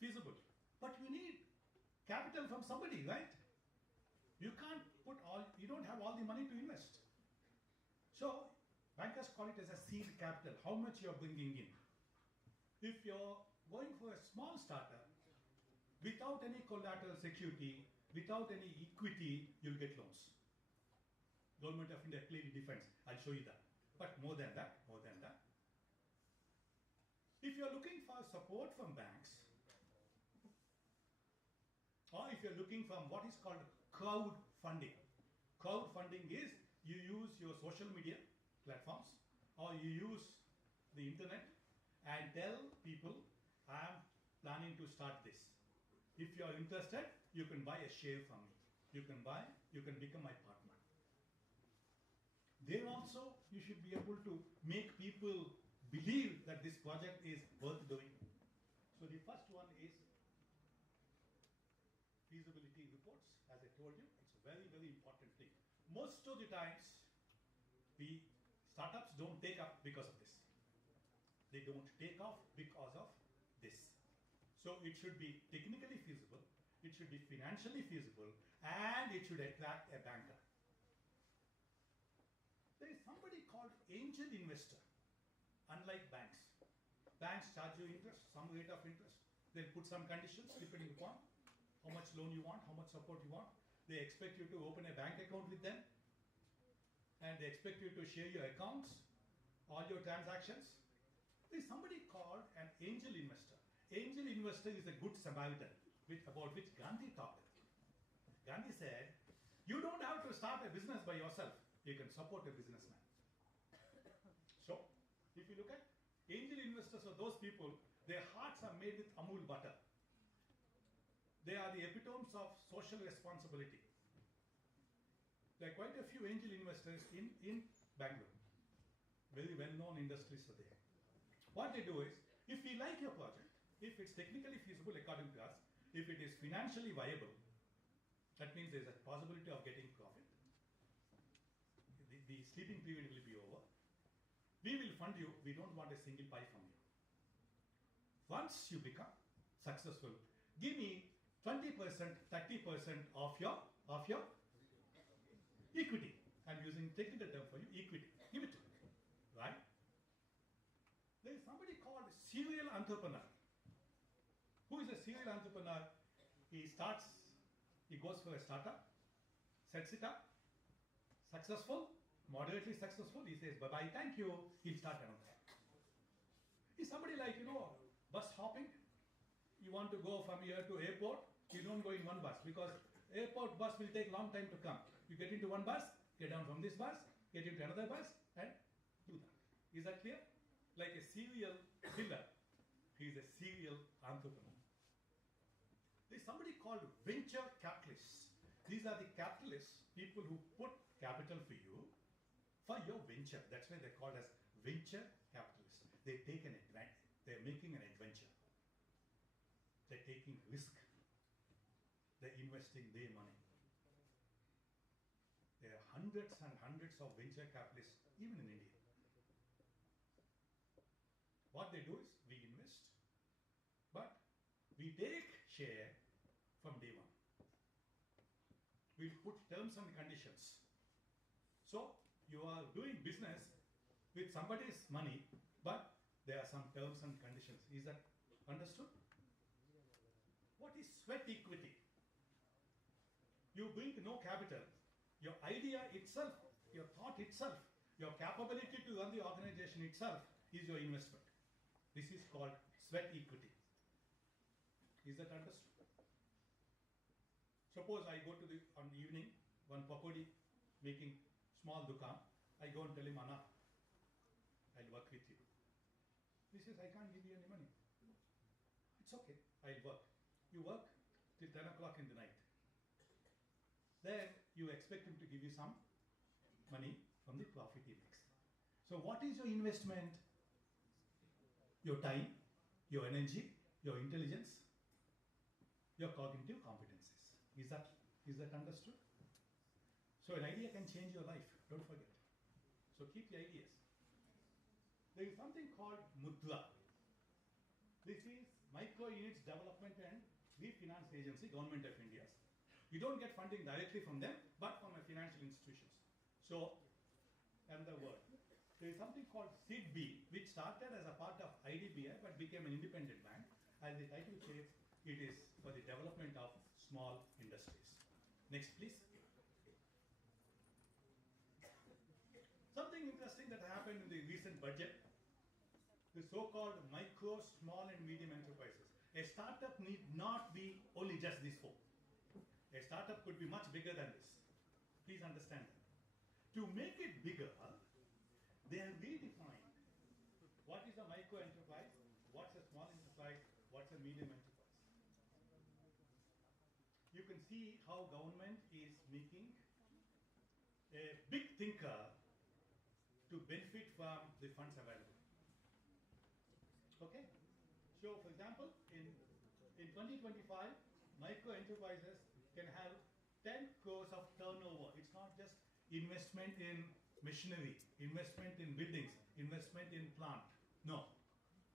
feasible. But you need capital from somebody, right? You can't put you don't have all the money to invest. So, bankers call it as a seed capital, how much you're bringing in. If you're going for a small startup, without any collateral security, without any equity, you'll get loans. Government of India clearly defines. I'll show you that. But more than that, if you're looking for support from banks, or if you're looking from what is called crowdfunding. Crowdfunding is you use your social media platforms or you use the internet and tell people, I am planning to start this. If you are interested, you can buy a share from me. You can become my partner. There also, you should be able to make people believe that this project is worth doing. So the first one is feasibility reports. As I told you, it's a very, very important thing. Most of the times, the startups don't take up because of this. They don't take off because of this. So it should be technically feasible, it should be financially feasible, and it should attract a banker. There is somebody called angel investor. Unlike banks. Banks charge you interest, some rate of interest. They'll put some conditions depending upon how much loan you want, how much support you want. They expect you to open a bank account with them. And they expect you to share your accounts, all your transactions. There's somebody called an angel investor. Angel investor is a good Samaritan, about which Gandhi talked. Gandhi said, you don't have to start a business by yourself. You can support a businessman. So, if you look at angel investors are those people, their hearts are made with Amul butter. They are the epitomes of social responsibility. There are quite a few angel investors in Bangalore. Very well-known industries are there. What they do is, if we like your project, if it's technically feasible according to us, if it is financially viable, that means there's a possibility of getting profit. The sleeping period will be over. We will fund you. We don't want a single pie from you. Once you become successful, give me 20%, 30% of your equity. I'm using technical term for you, equity. Give it to me, right? There is somebody called serial entrepreneur. Who is a serial entrepreneur? He starts He goes for a startup, sets it up, successful, moderately successful, he says bye-bye, thank you, he'll start another. Is somebody like, bus hopping? You want to go from here to airport, you don't go in one bus because airport bus will take long time to come. You get into one bus, get down from this bus, get into another bus and do that. Is that clear? Like a serial killer, he is a serial entrepreneur. There is somebody called venture capitalists. These are the capitalists, people who put capital for you for your venture. That's why they're called as venture capitalists. They take an advantage. They're making an adventure. They're taking risk. They're investing their money. There are hundreds and hundreds of venture capitalists, even in India. What they do is we invest, but we take share from day one. We put terms and conditions. So you are doing business with somebody's money, but there are some terms and conditions. Is that understood? What is sweat equity? You bring no capital. Your idea itself, your thought itself, your capability to run the organization itself is your investment. This is called sweat equity. Is that understood? Suppose I go to on the evening, one pakodi making small dukan, I go and tell him, Anna, I'll work with you. He says, I can't give you any money. It's okay, I'll work. You work till 10 o'clock in the night. Then you expect him to give you some money from the profit he makes. So what is your investment? Your time, your energy, your intelligence, your cognitive competencies. Is that understood? So an idea can change your life, don't forget. So keep the ideas. There is something called mudra. This is Micro Units Development and Refinance Agency, Government of India. You don't get funding directly from them, but from a financial institutions. So, another word. There is something called SIDBI, which started as a part of IDBI, but became an independent bank. As the title says, it is for the development of small industries. Next, please. Something interesting that happened in the recent budget, the so-called micro, small and medium enterprises. A startup need not be only just these four. A startup could be much bigger than this. Please understand that. To make it bigger, they have redefined what is a micro enterprise, what's a small enterprise, what's a medium enterprise. You can see how government is making a big thinker to benefit from the funds available. Okay? So, for example, in 2025, micro enterprises can have 10 crores of turnover. It's not just investment in machinery, investment in buildings, investment in plant. No,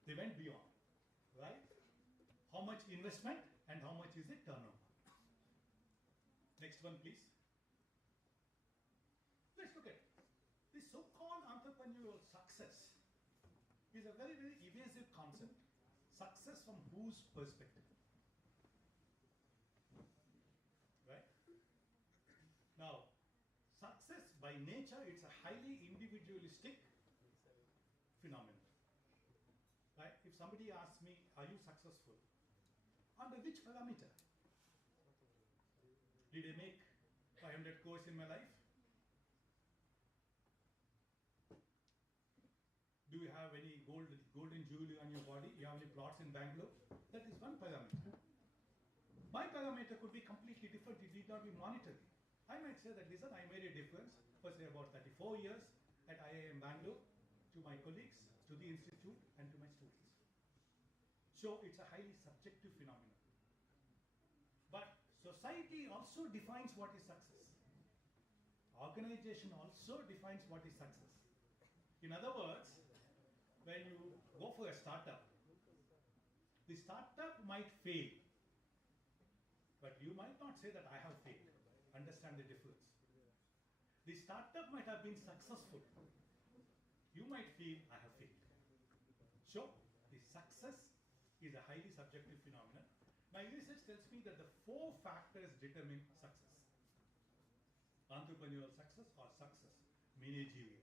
they went beyond, right? How much investment and how much is the turnover? Next one, please. Let's look at this so-called entrepreneurial success is a very, very evasive concept. Success from whose perspective? Right? Now, success by nature, it's a highly individualistic phenomenon. Right? If somebody asks me, are you successful? Under which parameter? Did I make 500 crores in my life? Do you have any golden jewelry on your body? You have any plots in Bangalore? That is one parameter. My parameter could be completely different. It need not be monetary. I might say that, listen, I made a difference for say about 34 years at IIM Bangalore to my colleagues, to the institute, and to my students. So it's a highly subjective phenomenon. But society also defines what is success. Organization also defines what is success. In other words, when you go for a startup, the startup might fail, but you might not say that I have failed. Understand the difference. The startup might have been successful. You might feel I have failed. So, the success is a highly subjective phenomenon. My research tells me that the 4 factors determine success. Entrepreneurial success or success, managerial.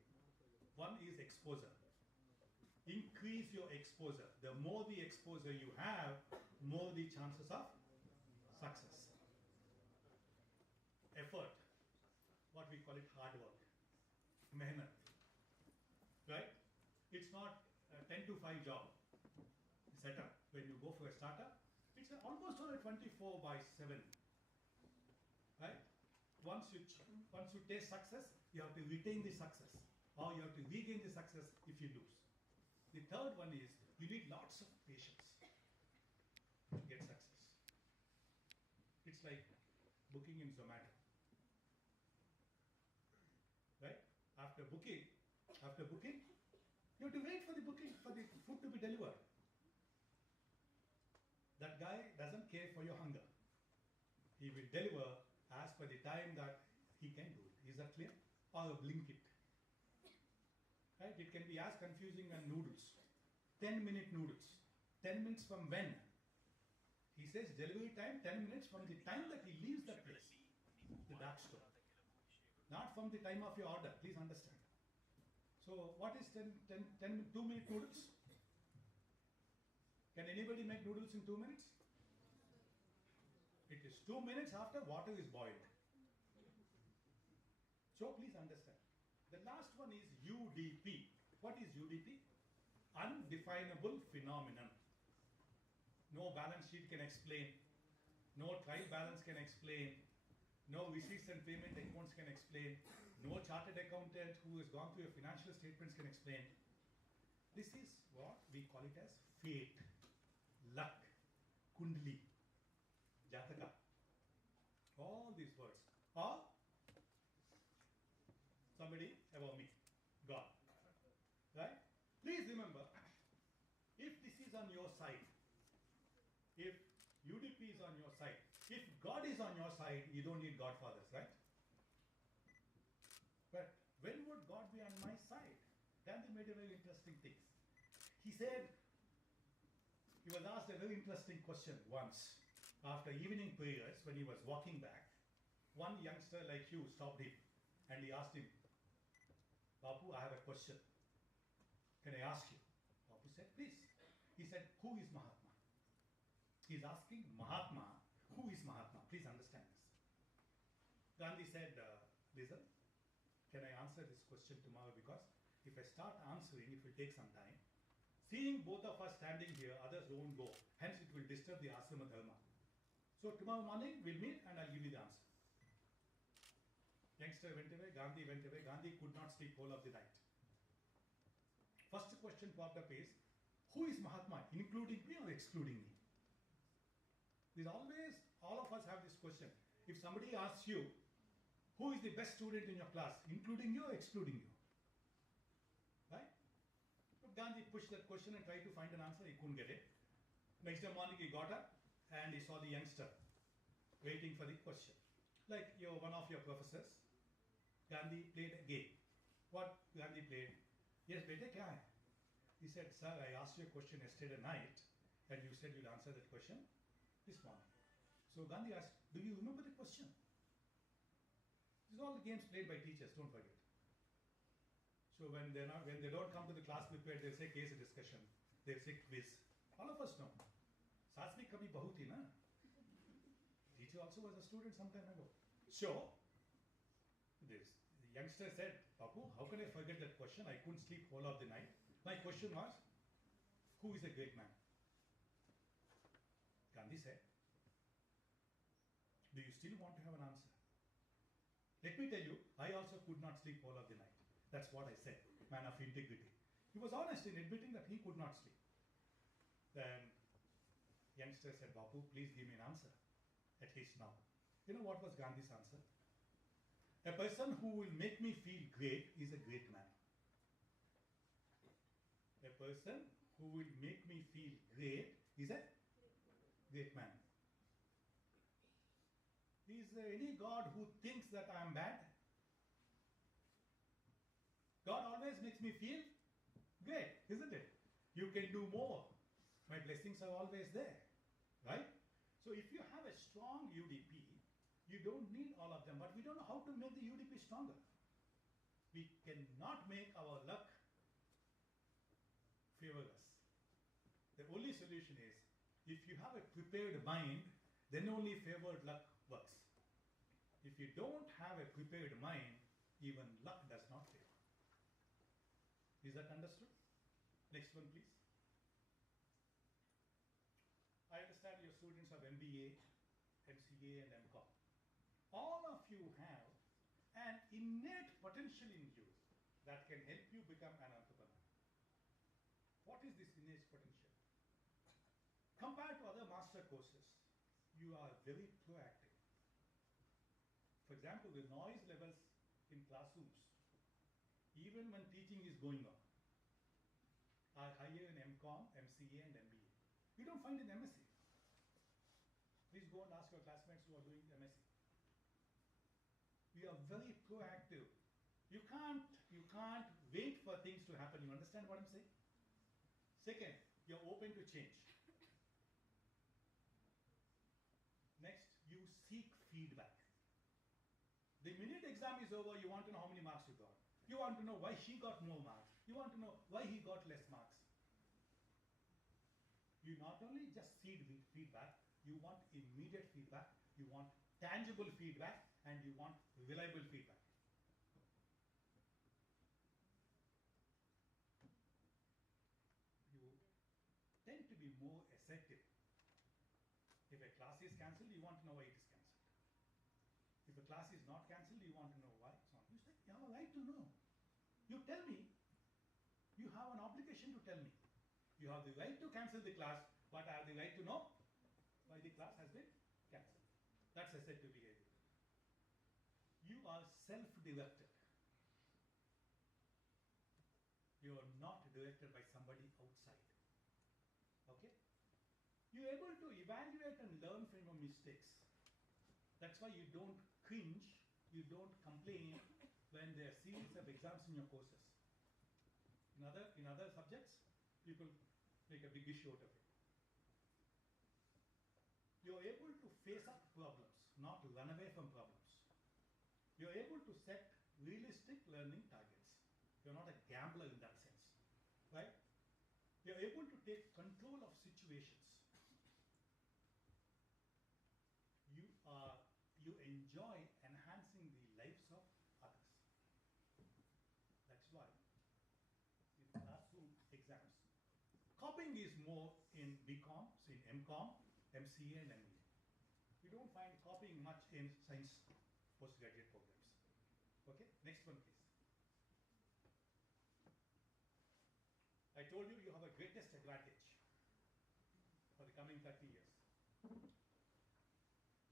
One is exposure. Increase your exposure. The more the exposure you have, more the chances of success. Effort, what we call it hard work, mehnat, right? It's not a 10 to 5 job setup. When you go for a startup, it's almost on a 24/7, right? Once you taste success, you have to retain the success, or you have to regain the success if you lose. The third one is you need lots of patience to get success. It's like booking in Zomato, right? After booking, you have to wait for the food to be delivered. That guy doesn't care for your hunger. He will deliver as per the time that he can do it. Is that clear? Or a Blinkit. Right? It can be as confusing as noodles. 10-minute noodles. 10 minutes from when? He says delivery time 10 minutes from the time that he leaves the place, the dark store. Not from the time of your order. Please understand. So what is 2-minute noodles? Can anybody make noodles in 2 minutes? It is 2 minutes after water is boiled. So please understand. The last one is UDP. What is UDP? Undefinable phenomenon. No balance sheet can explain. No trial balance can explain. No receipts and payment accounts can explain. No chartered accountant who has gone through your financial statements can explain. This is what we call it as fate, luck, kundli, jataka. All these words. Or somebody above me, God. Right? Please remember, if this is on your side, if UDP is on your side, if God is on your side, you don't need godfathers, right? But when would God be on my side? Gandhi made a very interesting thing. He said, he was asked a very interesting question once after evening prayers when he was walking back. One youngster like you stopped him and he asked him, Bapu, I have a question. Can I ask you? Bapu said, please. He said, who is Mahatma? He's asking Mahatma, who is Mahatma? Please understand this. Gandhi said, listen, can I answer this question tomorrow? Because if I start answering, it will take some time. Seeing both of us standing here, others won't go. Hence, it will disturb the ashrama dharma. So tomorrow morning, we'll meet and I'll give you the answer. Youngster went away, Gandhi went away. Gandhi could not sleep whole of the night. First question popped up is, who is Mahatma, including me or excluding me? There's always, all of us have this question. If somebody asks you, who is the best student in your class, including you or excluding you? Right? But Gandhi pushed that question and tried to find an answer. He couldn't get it. Next day morning he got up and he saw the youngster waiting for the question. Like one of your professors, Gandhi played a game. What Gandhi played? Yes, beta, kya hai? He said, sir, I asked you a question yesterday night and you said you'll answer that question this morning. So Gandhi asked, do you remember the question? These are all the games played by teachers, don't forget. So when they don't come to the class prepared, they'll say case discussion, they'll say quiz. All of us know. Saas bhi kabhi bahut hi na. Teacher also was a student some time ago. So, the youngster said, Bapu, how can I forget that question? I couldn't sleep whole of the night. My question was, who is a great man? Gandhi said, do you still want to have an answer? Let me tell you, I also could not sleep whole of the night. That's what I said, man of integrity. He was honest in admitting that he could not sleep. Then youngster said, Bapu, please give me an answer, at least now. You know what was Gandhi's answer? A person who will make me feel great is a great man. A person who will make me feel great is a great man. Is there any God who thinks that I am bad? God always makes me feel great, isn't it? You can do more. My blessings are always there, right? So if you have a strong UDP, you don't need all of them, but we don't know how to make the UDP stronger. We cannot make our luck favor us. The only solution is, if you have a prepared mind, then only favored luck works. If you don't have a prepared mind, even luck does not favor. Is that understood? Next one, please. I understand your students have MBA, MCA, and MCOM. All of you have an innate potential in you that can help you become an entrepreneur. What is this innate potential? Compared to other master courses, you are very proactive. For example, the noise levels in classrooms, even when teaching is going on, are higher in MCOM, MCA, and MBA. You don't find it in MSc. Please go and ask your classmates who are doing MSc. We are very proactive. You can't wait for things to happen. You understand what I'm saying? Second, you're open to change. Next, you seek feedback. The minute exam is over, you want to know how many marks you got. You want to know why she got more marks. You want to know why he got less marks. You not only just seek feedback, you want immediate feedback, you want tangible feedback, and you want reliable feedback. You tend to be more assertive. If a class is cancelled, you want to know why it is cancelled. If a class is not cancelled, you want to know why it's not. You say, you have a right to know. You tell me. You have an obligation to tell me. You have the right to cancel the class, but I have the right to know why the class has been cancelled. That's assertive behavior. You are self-directed. You are not directed by somebody outside. Okay? You're able to evaluate and learn from your mistakes. That's why you don't cringe, you don't complain when there are series of exams in your courses. In other subjects, people make a big issue out of it. You're able to face up problems, not run away from problems. You're able to set realistic learning targets. You're not a gambler in that sense, right? You're able to take control of situations. You enjoy enhancing the lives of others. That's why in classroom exams, copying is more in BCom, so in MCom, MCA, and MBA. You don't find copying much in science postgraduate programs. Okay, next one please. I told you you have a greatest advantage for the coming 30 years.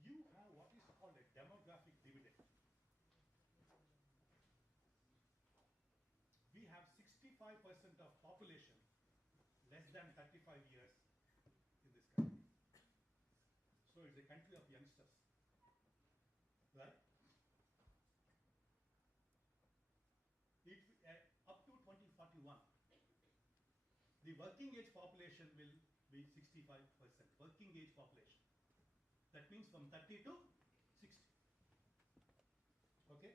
You have what is called a demographic dividend. We have 65% of population less than 35 years in this country. So it's a country of youngsters, right? Up to 2041, the working age population will be 65%. Working age population. That means from 30 to 60. Okay?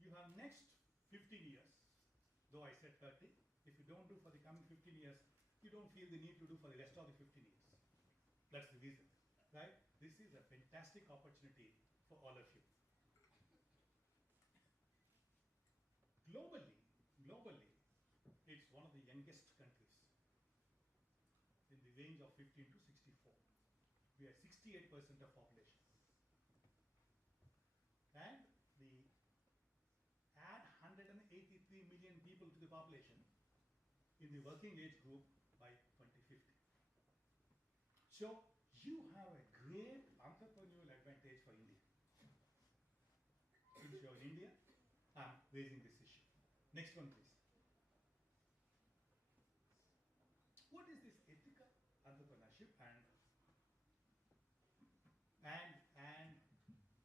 You have next 15 years, though I said 30. If you don't do for the coming 15 years, you don't feel the need to do for the rest of the 15 years. That's the reason, right? This is a fantastic opportunity for all of you. Globally, it's one of the youngest countries in the range of 15 to 64. We are 68% of population. And add 183 million people to the population in the working age group by 2050. So you have a great entrepreneurial advantage for India. Since you're in India, I'm raising this issue. Next one, please. What is this ethical entrepreneurship and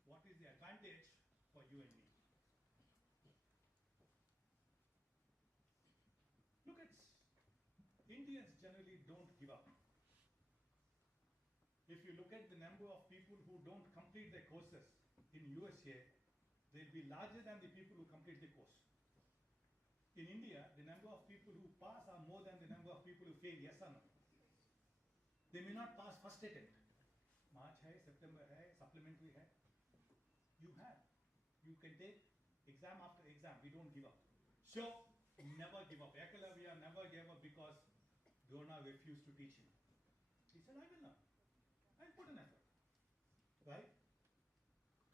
what is the advantage for you and me? Look at Indians generally don't give up. If you look at the number of people who don't complete their courses in USA, they'll be larger than the people who complete the course. In India, the number of people who pass are more than the number of people who fail, yes or no? They may not pass first attempt. March hai, September hai, supplementary hai. You have. You can take exam after exam. We don't give up. So, never give up. Ekalavya never gave up because Drona refused to teach him. He said, I will learn. I'll put an effort. Right?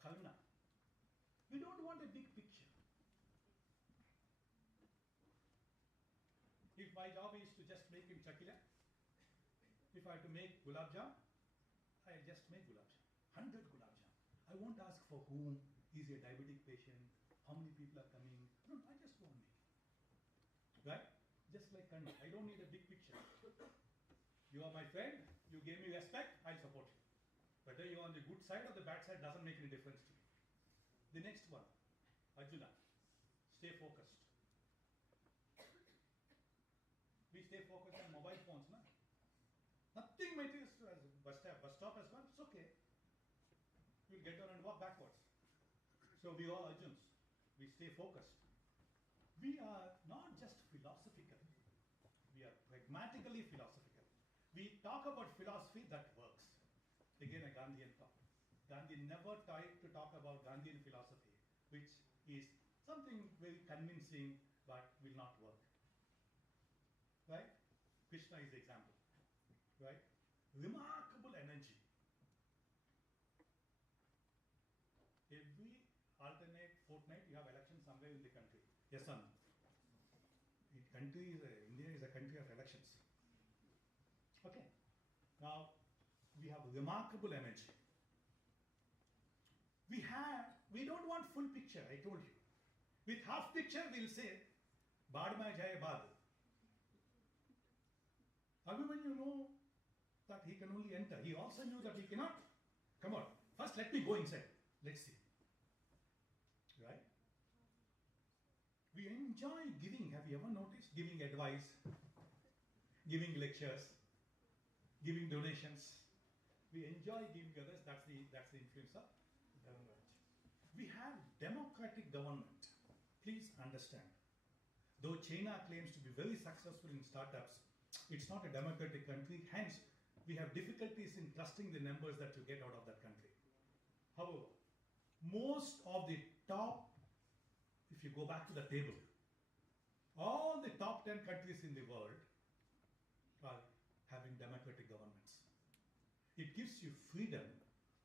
Karuna. We don't want a big picture. If my job is to just make him chakila, if I have to make gulab jam, I'll just make gulab jam. 100 gulab jam. I won't ask for whom. Is he a diabetic patient? How many people are coming? No, I just want to make it. Right? Just like Kanna. I don't need a big picture. You are my friend. You gave me respect. I'll support you. Whether you're on the good side or the bad side doesn't make any difference to me. The next one, Arjuna. Stay focused. We stay focused on mobile phones, no? Nothing matters as bus stop as well. It's okay. We'll get down and walk backwards. So we all Arjuns. We stay focused. We are not just philosophical. We are pragmatically philosophical. We talk about philosophy that works. Again, a Gandhian thought. Gandhi never tried to talk about Gandhian philosophy, which is something very convincing but will not work. Right? Krishna is the example. Right? Remarkable energy. Every alternate fortnight you have elections somewhere in the country. Yes or no? India is a country of elections. Okay. Now, we have remarkable energy. We don't want full picture, I told you. With half picture, we'll say, Badma Jaya Bad. Abhimanyu know that he can only enter. He also knew that he cannot. Come on, first let me go inside. Let's see. Right? We enjoy giving. Have you ever noticed? Giving advice, giving lectures, giving donations. We enjoy giving others. That's the influence of government. We have democratic government. Please understand. Though China claims to be very successful in startups, it's not a democratic country. Hence, we have difficulties in trusting the numbers that you get out of that country. However, most of the top, if you go back to the table, all the top 10 countries in the world are having democratic governments. It gives you freedom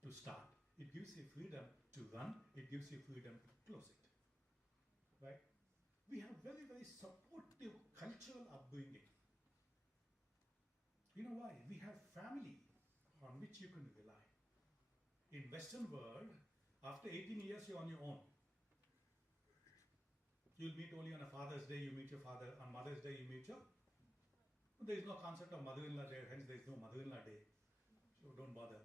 to start. It gives you freedom to run. It gives you freedom to close it. Right? We have very, very supportive cultural upbringing. You know why? We have family on which you can rely. In Western world, after 18 years, you're on your own. You'll meet only on a Father's Day, you meet your father. On Mother's Day, you meet your... There is no concept of mother-in-law there, hence there is no mother-in-law day. So don't bother.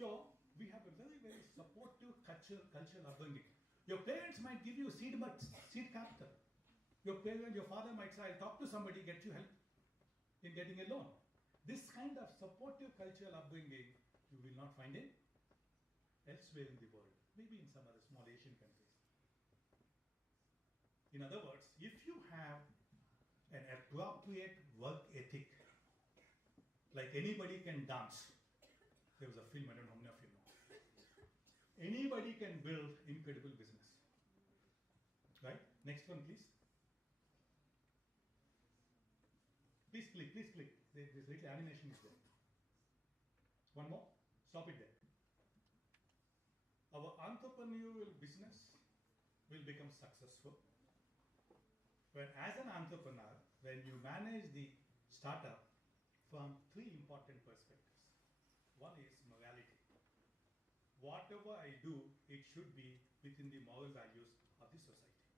So, we have a very, very supportive cultural upbringing. Your parents might give you seed capital. Your father might say, I'll talk to somebody, get you help in getting a loan. This kind of supportive cultural upbringing, you will not find it elsewhere in the world. Maybe in some other small Asian countries. In other words, if you have an appropriate work ethic, like anybody can dance. There was a film, I don't know how many of you know. Anybody can build incredible business. Right? Next one, please. Please click, please click. This little animation is there. One more. Stop it there. Our entrepreneurial business will become successful when, as an entrepreneur, when you manage the startup from three important perspectives. One is morality. Whatever I do, it should be within the moral values of the society.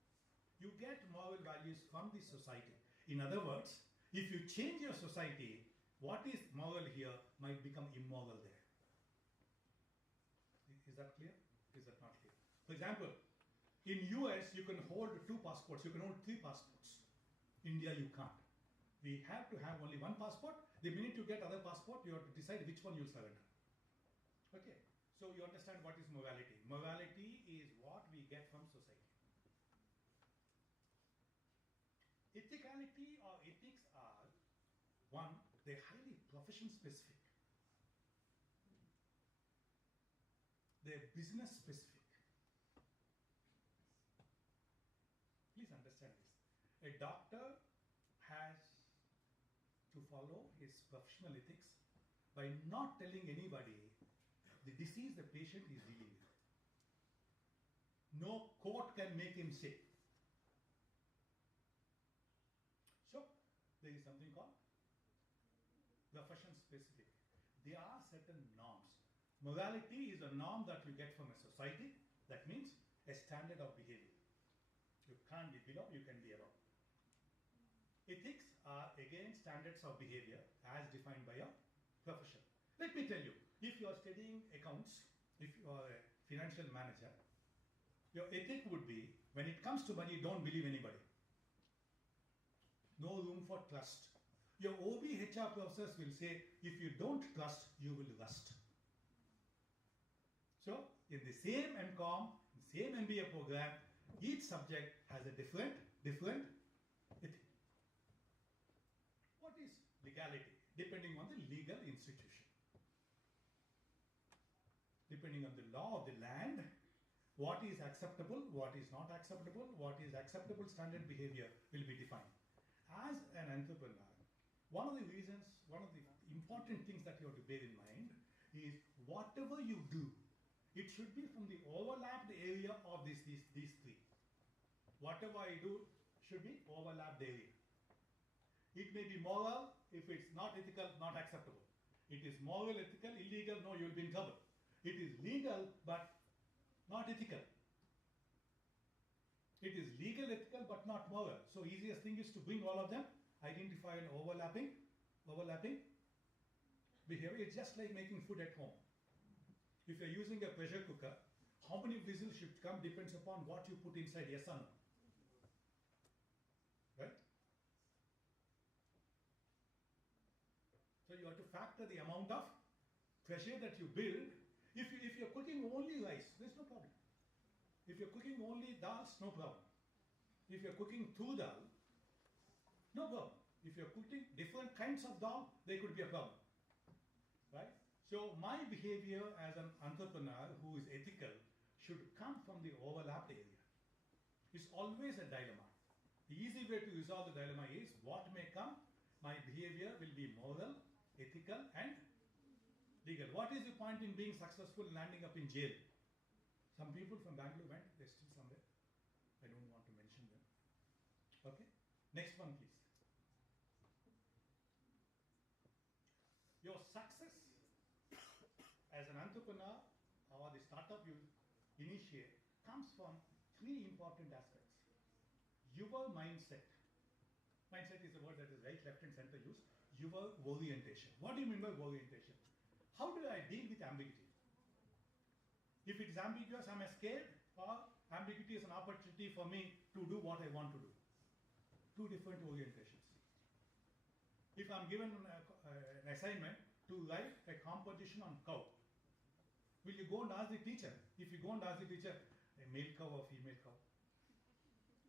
You get moral values from the society. In other words, if you change your society, what is moral here might become immoral there. Is that clear? Is that not clear? For example, in US, you can hold 2 passports. You can hold 3 passports. India, you can't. We have to have only one passport. The minute you get other passport, you have to decide which one you'll surrender. Okay, so you understand what is morality. Morality is what we get from society. Ethicality or ethics are, one, they're highly profession specific. They're business specific. Please understand this. A doctor has to follow his professional ethics by not telling anybody the disease the patient is dealing with. No court can make him sick. So, there is something called profession specific. There are certain norms. Morality is a norm that you get from a society. That means a standard of behavior. You can't be below, you can be above. Ethics are again standards of behavior as defined by a profession. Let me tell you, if you are studying accounts, if you are a financial manager, your ethic would be, when it comes to money, don't believe anybody. No room for trust. Your OB HR professors will say, if you don't trust, you will rust. So, in the same MCOM, same MBA program, each subject has a different ethic. What is legality? Depending on the legal institution. Depending on the law of the land, what is acceptable, what is not acceptable, what is acceptable standard behavior will be defined. As an entrepreneur, one of the important things that you have to bear in mind is whatever you do, it should be from the overlapped area of these three. Whatever I do should be overlapped area. It may be moral. If it's not ethical, not acceptable. It is moral, ethical, illegal, no, you'll be in trouble. It is legal, but not ethical. It is legal, ethical, but not moral. So easiest thing is to bring all of them, identify an overlapping behavior. It's just like making food at home. If you're using a pressure cooker, how many whistles should come depends upon what you put inside, yes or no. Right? So you have to factor the amount of pressure that you build. If you're cooking only rice, there's no problem. If you're cooking only dals, no problem. If you're cooking two dal, no problem. If you're cooking different kinds of dal, there could be a problem. Right? So my behavior as an entrepreneur who is ethical should come from the overlapped area. It's always a dilemma. The easy way to resolve the dilemma is what may come, my behavior will be moral, ethical and legal. What is the point in being successful and landing up in jail? Some people from Bangalore went, they're still somewhere. I don't want to mention them. Okay, next one please. Your success as an entrepreneur or the startup you initiate comes from three important aspects. Your mindset. Mindset is a word that is right, left and center use. Your orientation. What do you mean by orientation? How do I deal with ambiguity? If it's ambiguous, am I scared? Or ambiguity is an opportunity for me to do what I want to do? Two different orientations. If I'm given an assignment to write a composition on cow, will you go and ask the teacher? If you go and ask the teacher, a male cow or female cow?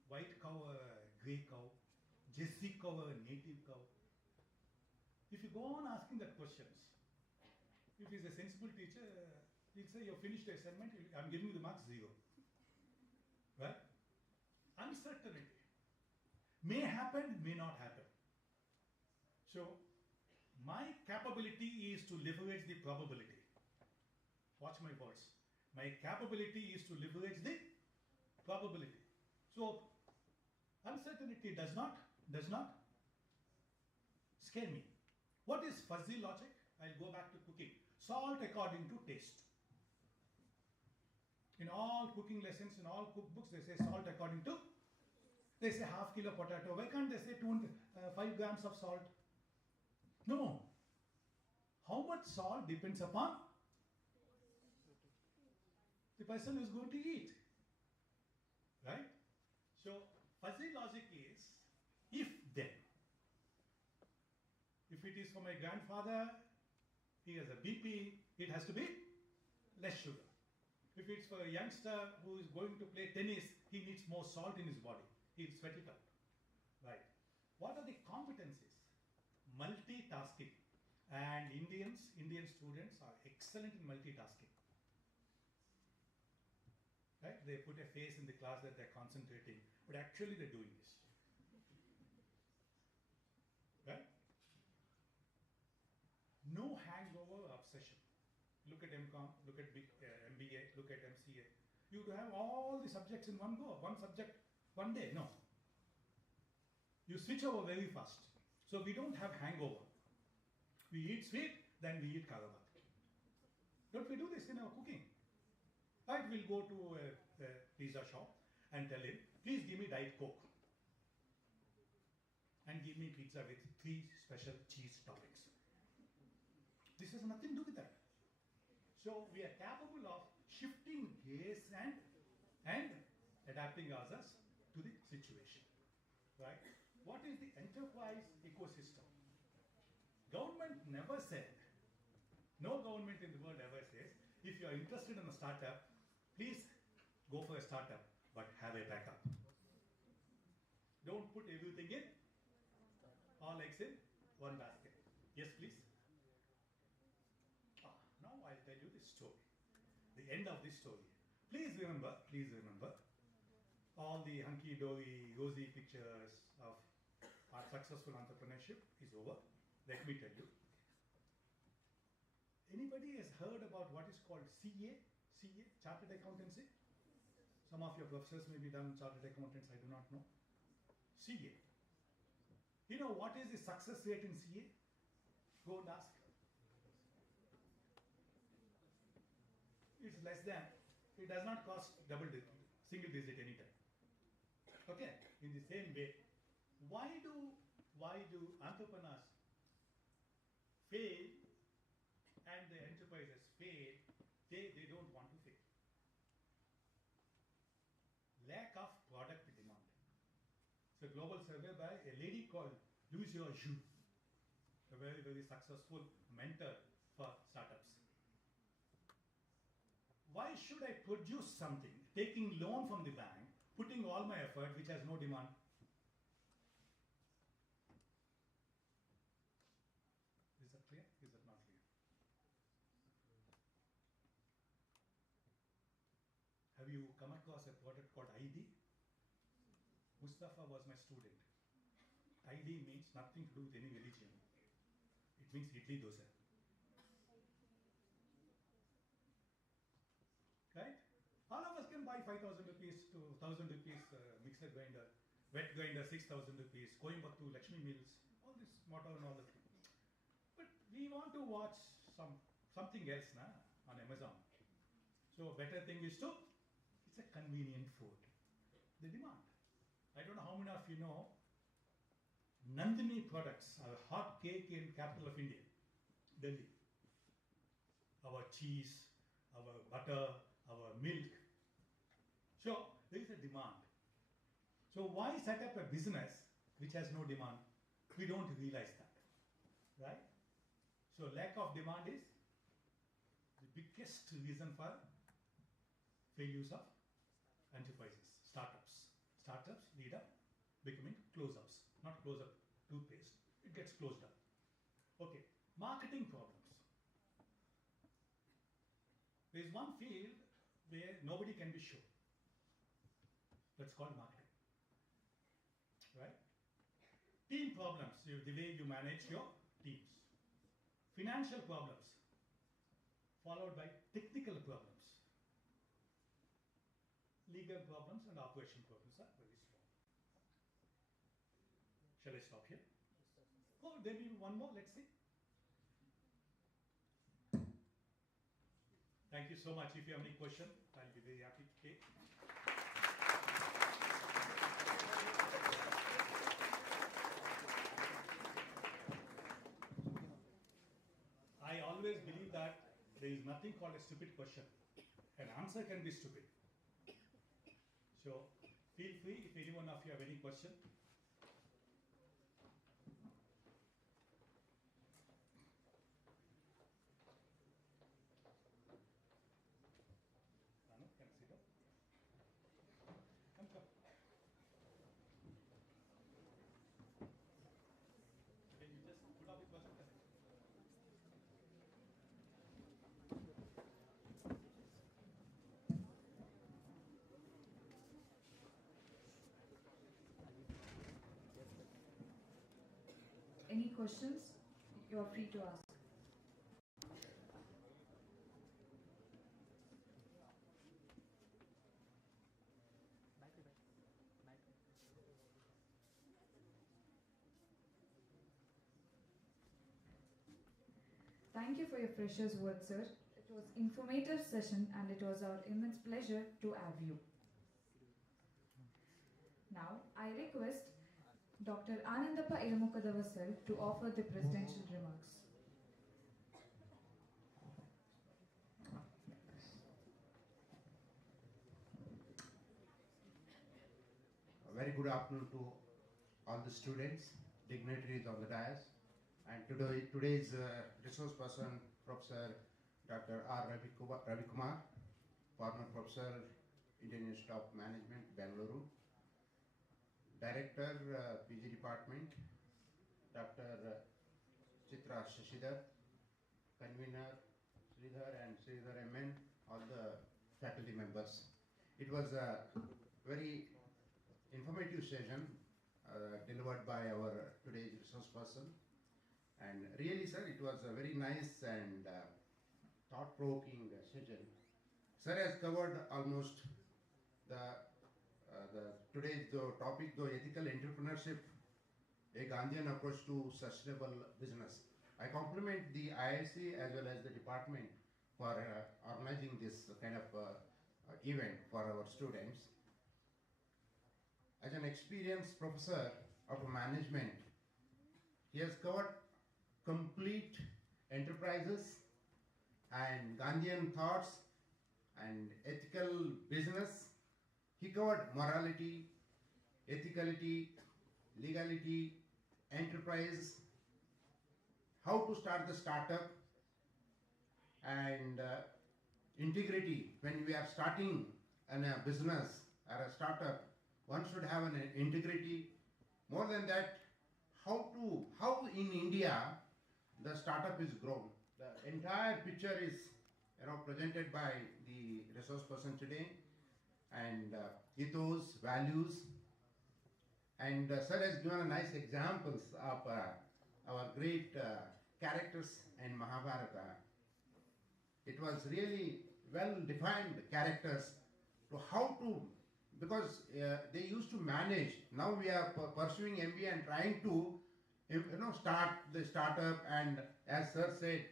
White cow or grey cow? Jersey cow or native cow? If you go on asking that questions, if he's a sensible teacher, he'll say, you finished the assignment, I'm giving you the marks 0. Right? Uncertainty. May happen, may not happen. So, my capability is to leverage the probability. Watch my words. My capability is to leverage the probability. So, uncertainty does not scare me. What is fuzzy logic? I'll go back to cooking. Salt according to taste. In all cooking lessons, in all cookbooks, they say salt according to, they say half kilo potato. Why can't they say 5 grams of salt? No. How much salt depends upon the person who is going to eat. Right? So, fuzzy logic is if then. If it is for my grandfather, he has a BP, it has to be less sugar. If it's for a youngster who is going to play tennis, he needs more salt in his body. He'll sweat it out. Right. What are the competencies? Multitasking. And Indian students are excellent in multitasking. Right? They put a face in the class that they're concentrating, but actually they're doing this. Right? No hangover obsession. Look at MCOM, look at MBA, look at MCA. You have all the subjects in one go, one subject, one day. No. You switch over very fast. So we don't have hangover. We eat sweet, then we eat karabat. Don't we do this in our cooking? Right, we'll go to a pizza shop and tell him, please give me Diet Coke. And give me pizza with 3 special cheese toppings. This has nothing to do with that. So we are capable of shifting gears and adapting ourselves to the situation. Right? What is the enterprise ecosystem? Government never said, no government in the world ever says, if you are interested in a startup, please go for a startup, but have a backup. Don't put everything in, all eggs in one basket. Yes, please. Now I'll tell you this story. The end of this story. Please remember, all the hunky-dory, rosy pictures of our successful entrepreneurship is over. Let me tell you. Anybody has heard about what is called CA? CA, Chartered Accountancy? Some of your professors may be done Chartered Accountants, I do not know. CA. You know what is the success rate in CA? Go and ask. It's less than, it does not cost single digit anytime. Okay, in the same way, why do entrepreneurs fail and the enterprises fail? They don't want to fail. Lack of product demand. It's a global survey by a lady called Lucia Zhu, a very, very successful mentor for startups. Why should I produce something, taking loan from the bank, putting all my effort, which has no demand? Is that clear? Is that not clear? Have you come across a product called ID? Mustafa was my student. ID means nothing to do with any religion. It means idli dosa. Right? All of us can buy 5,000 rupees to 1,000 rupees mixer grinder, wet grinder 6,000 rupees, Coimbatore, Lakshmi Mills, all this motor and all that. But we want to watch something else on Amazon. So better thing is to, it's a convenient food. The demand. I don't know how many of you know, Nandini products are a hot cake in capital of India, Delhi. Our cheese, our butter, our milk. So there is a demand. So why set up a business which has no demand? We don't realize that, right? So lack of demand is the biggest reason for failures of enterprises, startups. Startups lead up becoming close-ups, not close-up toothpaste. It gets closed up. Okay, marketing problems. There is one field where nobody can be sure. That's called marketing. Right? Team problems, the way you manage your teams. Financial problems, followed by technical problems. Legal problems and operation problems are very strong. Shall I stop here? Oh, there may be one more, let's see. Thank you so much. If you have any question, I'll be very happy to take. I always believe that there is nothing called a stupid question. An answer can be stupid. So feel free if any one of you have any question. any questions, you're free to ask. Thank you for your precious words, sir. It was informative session and it was our immense pleasure to have you. Now, I request Dr. Anandappa Ilmukadava sir to offer the presidential remarks. A very good afternoon to all the students, dignitaries on the dais, and today's resource person, Professor Dr. R. Ravi Kumar, former Professor, Indian Institute of Management, Bangalore, Director, PG Department, Dr. Chitra Shashidhar, Convener Sridhar and Sridhar MN, all the faculty members. It was a very informative session delivered by our today's resource person, and really, sir, it was a very nice and thought-provoking session. Sir has covered almost the today's topic, the ethical entrepreneurship, a Gandhian approach to sustainable business. I compliment the IIC as well as the department for organizing this kind of event for our students. As an experienced professor of management, he has covered complete enterprises and Gandhian thoughts and ethical business. He covered morality, ethicality, legality, enterprise, how to start the startup, and integrity. When we are starting a business or a startup, one should have an integrity. More than that, how in India the startup is grown. The entire picture is presented by the resource person today, and ethos, values, and sir has given a nice examples of our great characters in Mahabharata. It was really well defined characters to how to, because they used to manage. Now we are pursuing MBA and trying to start the startup, and as sir said,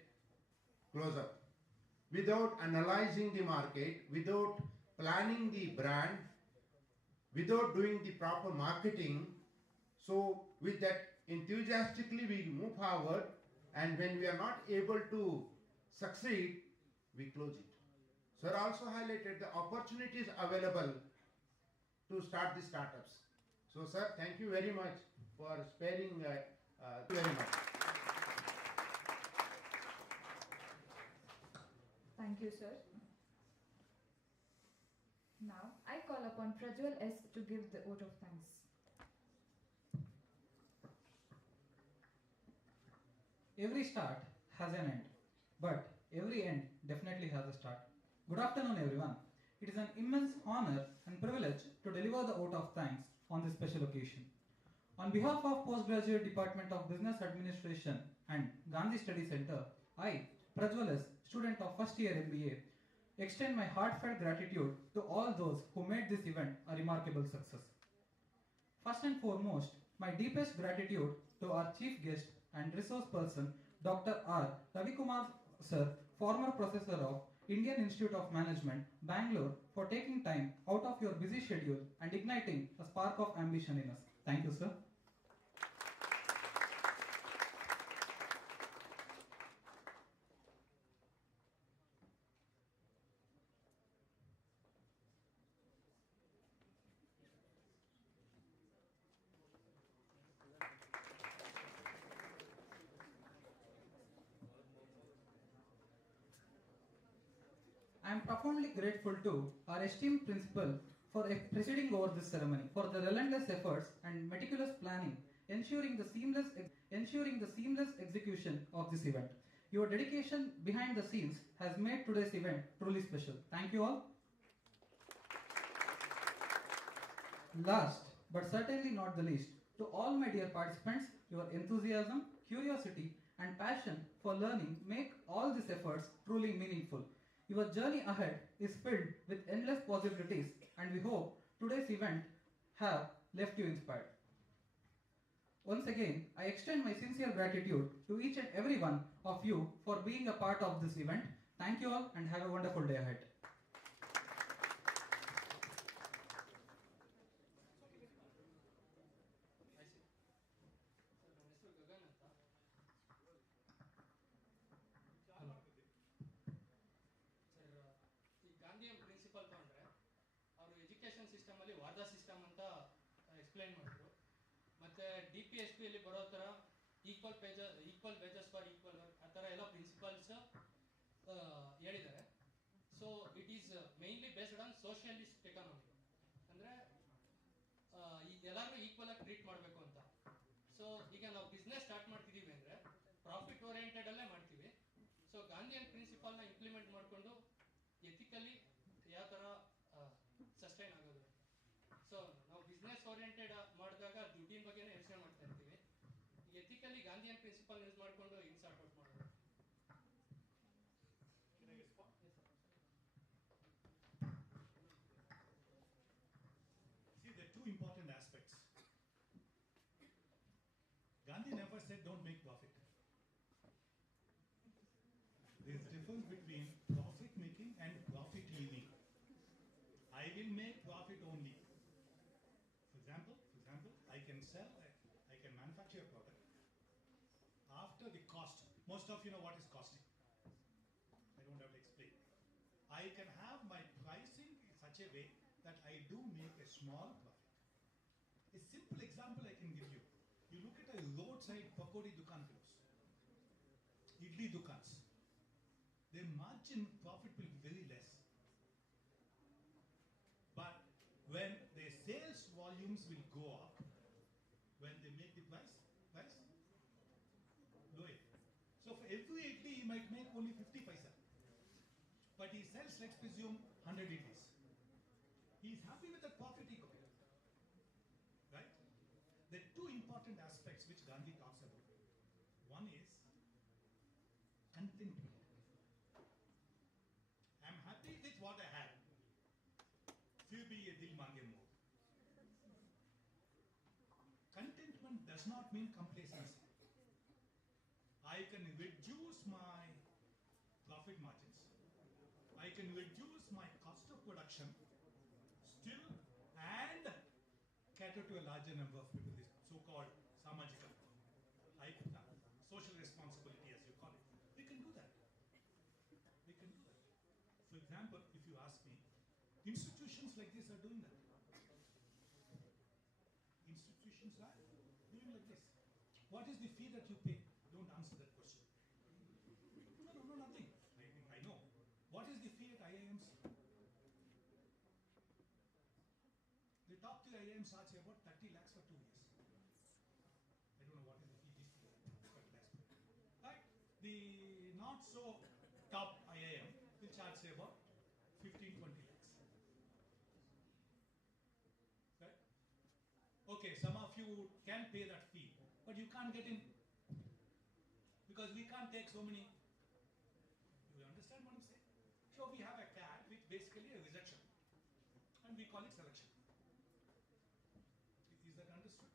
close up without analyzing the market, without planning the brand, without doing the proper marketing. So with that, enthusiastically we move forward, and when we are not able to succeed, we close it. Sir also highlighted the opportunities available to start the startups. So sir, thank you very much for sparing very much. Thank you, sir. Now, I call upon Prajwal S. to give the vote of thanks. Every start has an end, but every end definitely has a start. Good afternoon, everyone. It is an immense honor and privilege to deliver the vote of thanks on this special occasion. On behalf of Postgraduate Department of Business Administration and Gandhi Study Center, I, Prajwal S., student of first year MBA, extend my heartfelt gratitude to all those who made this event a remarkable success. First and foremost, my deepest gratitude to our chief guest and resource person, Dr. R. Ravi Kumar sir, former professor of Indian Institute of Management, Bangalore, for taking time out of your busy schedule and igniting a spark of ambition in us. Thank you, sir. I am profoundly grateful to our esteemed principal for presiding over this ceremony, for the relentless efforts and meticulous planning, ensuring the seamless execution of this event. Your dedication behind the scenes has made today's event truly special. Thank you all. Last, but certainly not the least, to all my dear participants, your enthusiasm, curiosity, and passion for learning make all these efforts truly meaningful. Your journey ahead is filled with endless possibilities, and we hope today's event have left you inspired. Once again, I extend my sincere gratitude to each and every one of you for being a part of this event. Thank you all and have a wonderful day ahead. Gandhian principle ತೊಗೊಂಡ್ರೆ ಅವರು education ಸಿಸ್ಟಮಲ್ಲಿ Wardha system ಅಂತ explain ಮಾಡಿದ್ರು. ಮತ್ತು DPSPಯಲ್ಲಿ ಬರೋ ಥರ equal wages for equal work ಆ ಥರ ಎಲ್ಲ ಪ್ರಿನ್ಸಿಪಲ್ಸ್ ಹೇಳಿದ್ದಾರೆ. So it is mainly based on socialist economy, ಅಂದರೆ ಎಲ್ಲರೂ ಈಕ್ವಲ್ ಆಗಿ ಟ್ರೀಟ್ ಮಾಡಬೇಕು ಅಂತ. ಸೊ ಈಗ ನಾವು ಬಿಸ್ನೆಸ್ ಸ್ಟಾರ್ಟ್ ಮಾಡ್ತಿದ್ದೀವಿ ಅಂದರೆ ಪ್ರಾಫಿಟ್ ಓರಿಯೆಂಟೆಡಲ್ಲೇ ಮಾಡ್ತೀವಿ. ಸೊ ಗಾಂಧಿಯನ್ ಪ್ರಿನ್ಸಿಪಲ್ನ ಇಂಪ್ಲಿಮೆಂಟ್ ಮಾಡಿಕೊಂಡು ಎಥಿಕಲಿ ಯಾವ ಥರ ಸಸ್ಟೈನ್ ಆಗೋದು. ಸೊ ನಾವು ಬಿಸ್ನೆಸ್ ಓರಿಯೆಂಟೆಡ್ ಮಾಡಿದಾಗ ದುಡ್ಡಿನ ಬಗ್ಗೆನೇ ಯೋಚನೆ ಮಾಡ್ತಾ ಇರ್ತೀವಿ. ಎಥಿಕಲಿ ಗಾಂಧಿಯನ್ ಪ್ರಿನ್ಸಿಪಲ್ ಯೂಸ್ ಮಾಡಿಕೊಂಡು ಹಿಂಗೆ ಸಾರ್ಟ್ ಔಟ್ ಮಾಡೋದು. See, there are two important aspects. Gandhi never said don't make profit. There is a difference between profit making and profit leaving. I will make profit only. For example, I can sell, I can manufacture a product. After the cost, most of you know what is costing. I don't have to explain. I can have my pricing in such a way that I do make a small profit. A simple example I can give you. You look at a roadside pakodi dukan close, idli dukans. Their margin profit will be very less. But when their sales volumes will go up, when they make the price lower. So for every idli he might make only 50 paisa. But he sells, let's presume, 100 idlis. He is happy with the profit he got. Right? There are two important aspects which Gandhi talks about. One is contentment. I am happy with what I have. फिर भी ये दिल मांगे more. Contentment does not mean complacency. I can reduce my profit margins. I can reduce my cost of production still and cater to a larger number of people. This so-called samajika, social responsibility as you call it. We can do that. We can do that. For example, if you ask me, institutions like this are doing that. Institutions are doing like this. What is the fee that you pay? Don't answer that question. No, nothing. I know. What is the fee at IIMs? The top 3 IIMs charge about 30 lakhs for 2 years. I don't know what is the fee this year. 30 lakhs. Right? The not so top IIM will charge about 15-20 lakhs. Right? Okay, some of you can pay that fee, but you can't get in because we can't take so many. You understand what I'm saying? So we have a CAT which basically a rejection, and we call it selection. Is that understood?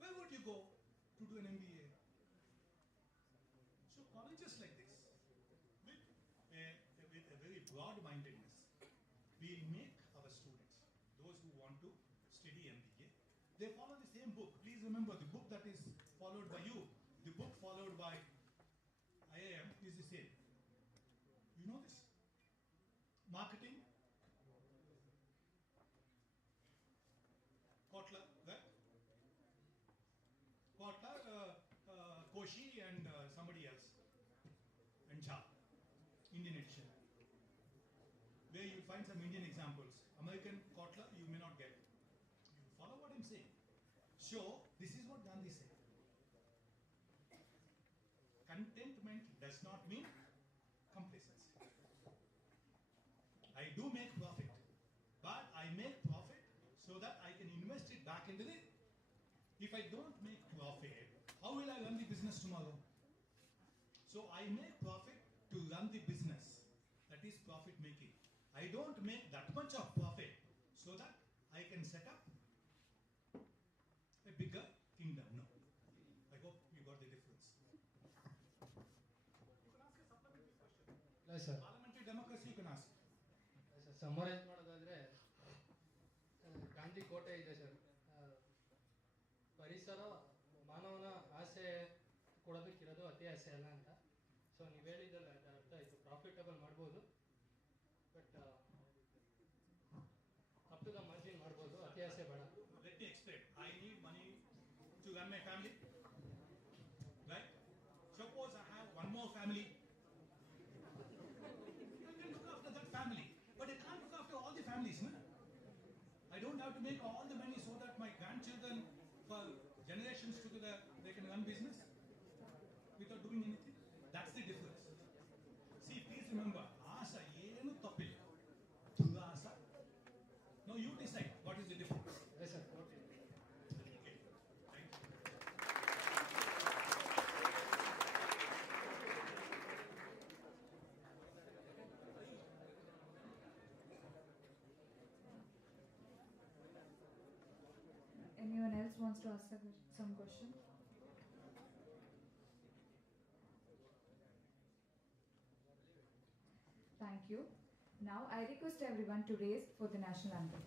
Where would you go to do an MBA? So colleges like this, with a very broad-mindedness, we make our students, those who want to study MBA, they follow the same book. Please remember, the book that is followed by you, the book followed by IIM is the same. You know this? Marketing, Kotler, right? Kotler, Koshi and somebody else, and Jha, Indian edition, where you find some Indian examples. American Kotler you may not get. You follow what I'm saying? So, this is what Gandhi said. Contentment does not mean complacency. I do make profit, but I make profit so that I can invest it back into the. If I don't make profit, how how will I run the business tomorrow? So I make profit to run the business. That is profit making. I don't make that much of profit so that I can set up a bigger kingdom. No. I hope you got the difference. You can ask a supplementary question. Yes, sir. Parliamentary democracy you can ask. Summarise ಮಾಡೋದಾದ್ರೆ ಗಾಂಧಿ ಕೋಟೆ ಇದೆ sir. ಪರಿಸರ ಮಾನವನ ಆಸೆ ಕೊಡೋದಕ್ಕಿರೋದು ಅತಿ ಆಸೆ ಅಲ್ಲ ಅಂತ. ಸೊ ನೀವು ಹೇಳಿದ್ದಲ್ಲ ಅದರ ಅರ್ಥ ಆಯಿತು. ಪ್ರಾಫಿಟಬಲ್ ಮಾಡ್ಬೋದು, but up to the margin ಮಾಡ್ಬೋದು, ಅತಿ ಆಸೆ ಬೇಡ. Let me explain. I need money to run my family. Right? Suppose I have one more family. I can look after that family. But I can't look after all the families. No? I don't have to make all the money so that my grandchildren, for generations together, they can run business without doing anything. That's the difference. See, please remember, asa ಏನು ತಪ್ಪಿಲ್ಲ. ದುರಾಸ. Now you decide what is the difference. Yes, sir. Okay. Okay. Thank you. Anyone else wants to ask some question? Thank you. Now I request everyone to raise for the national anthem.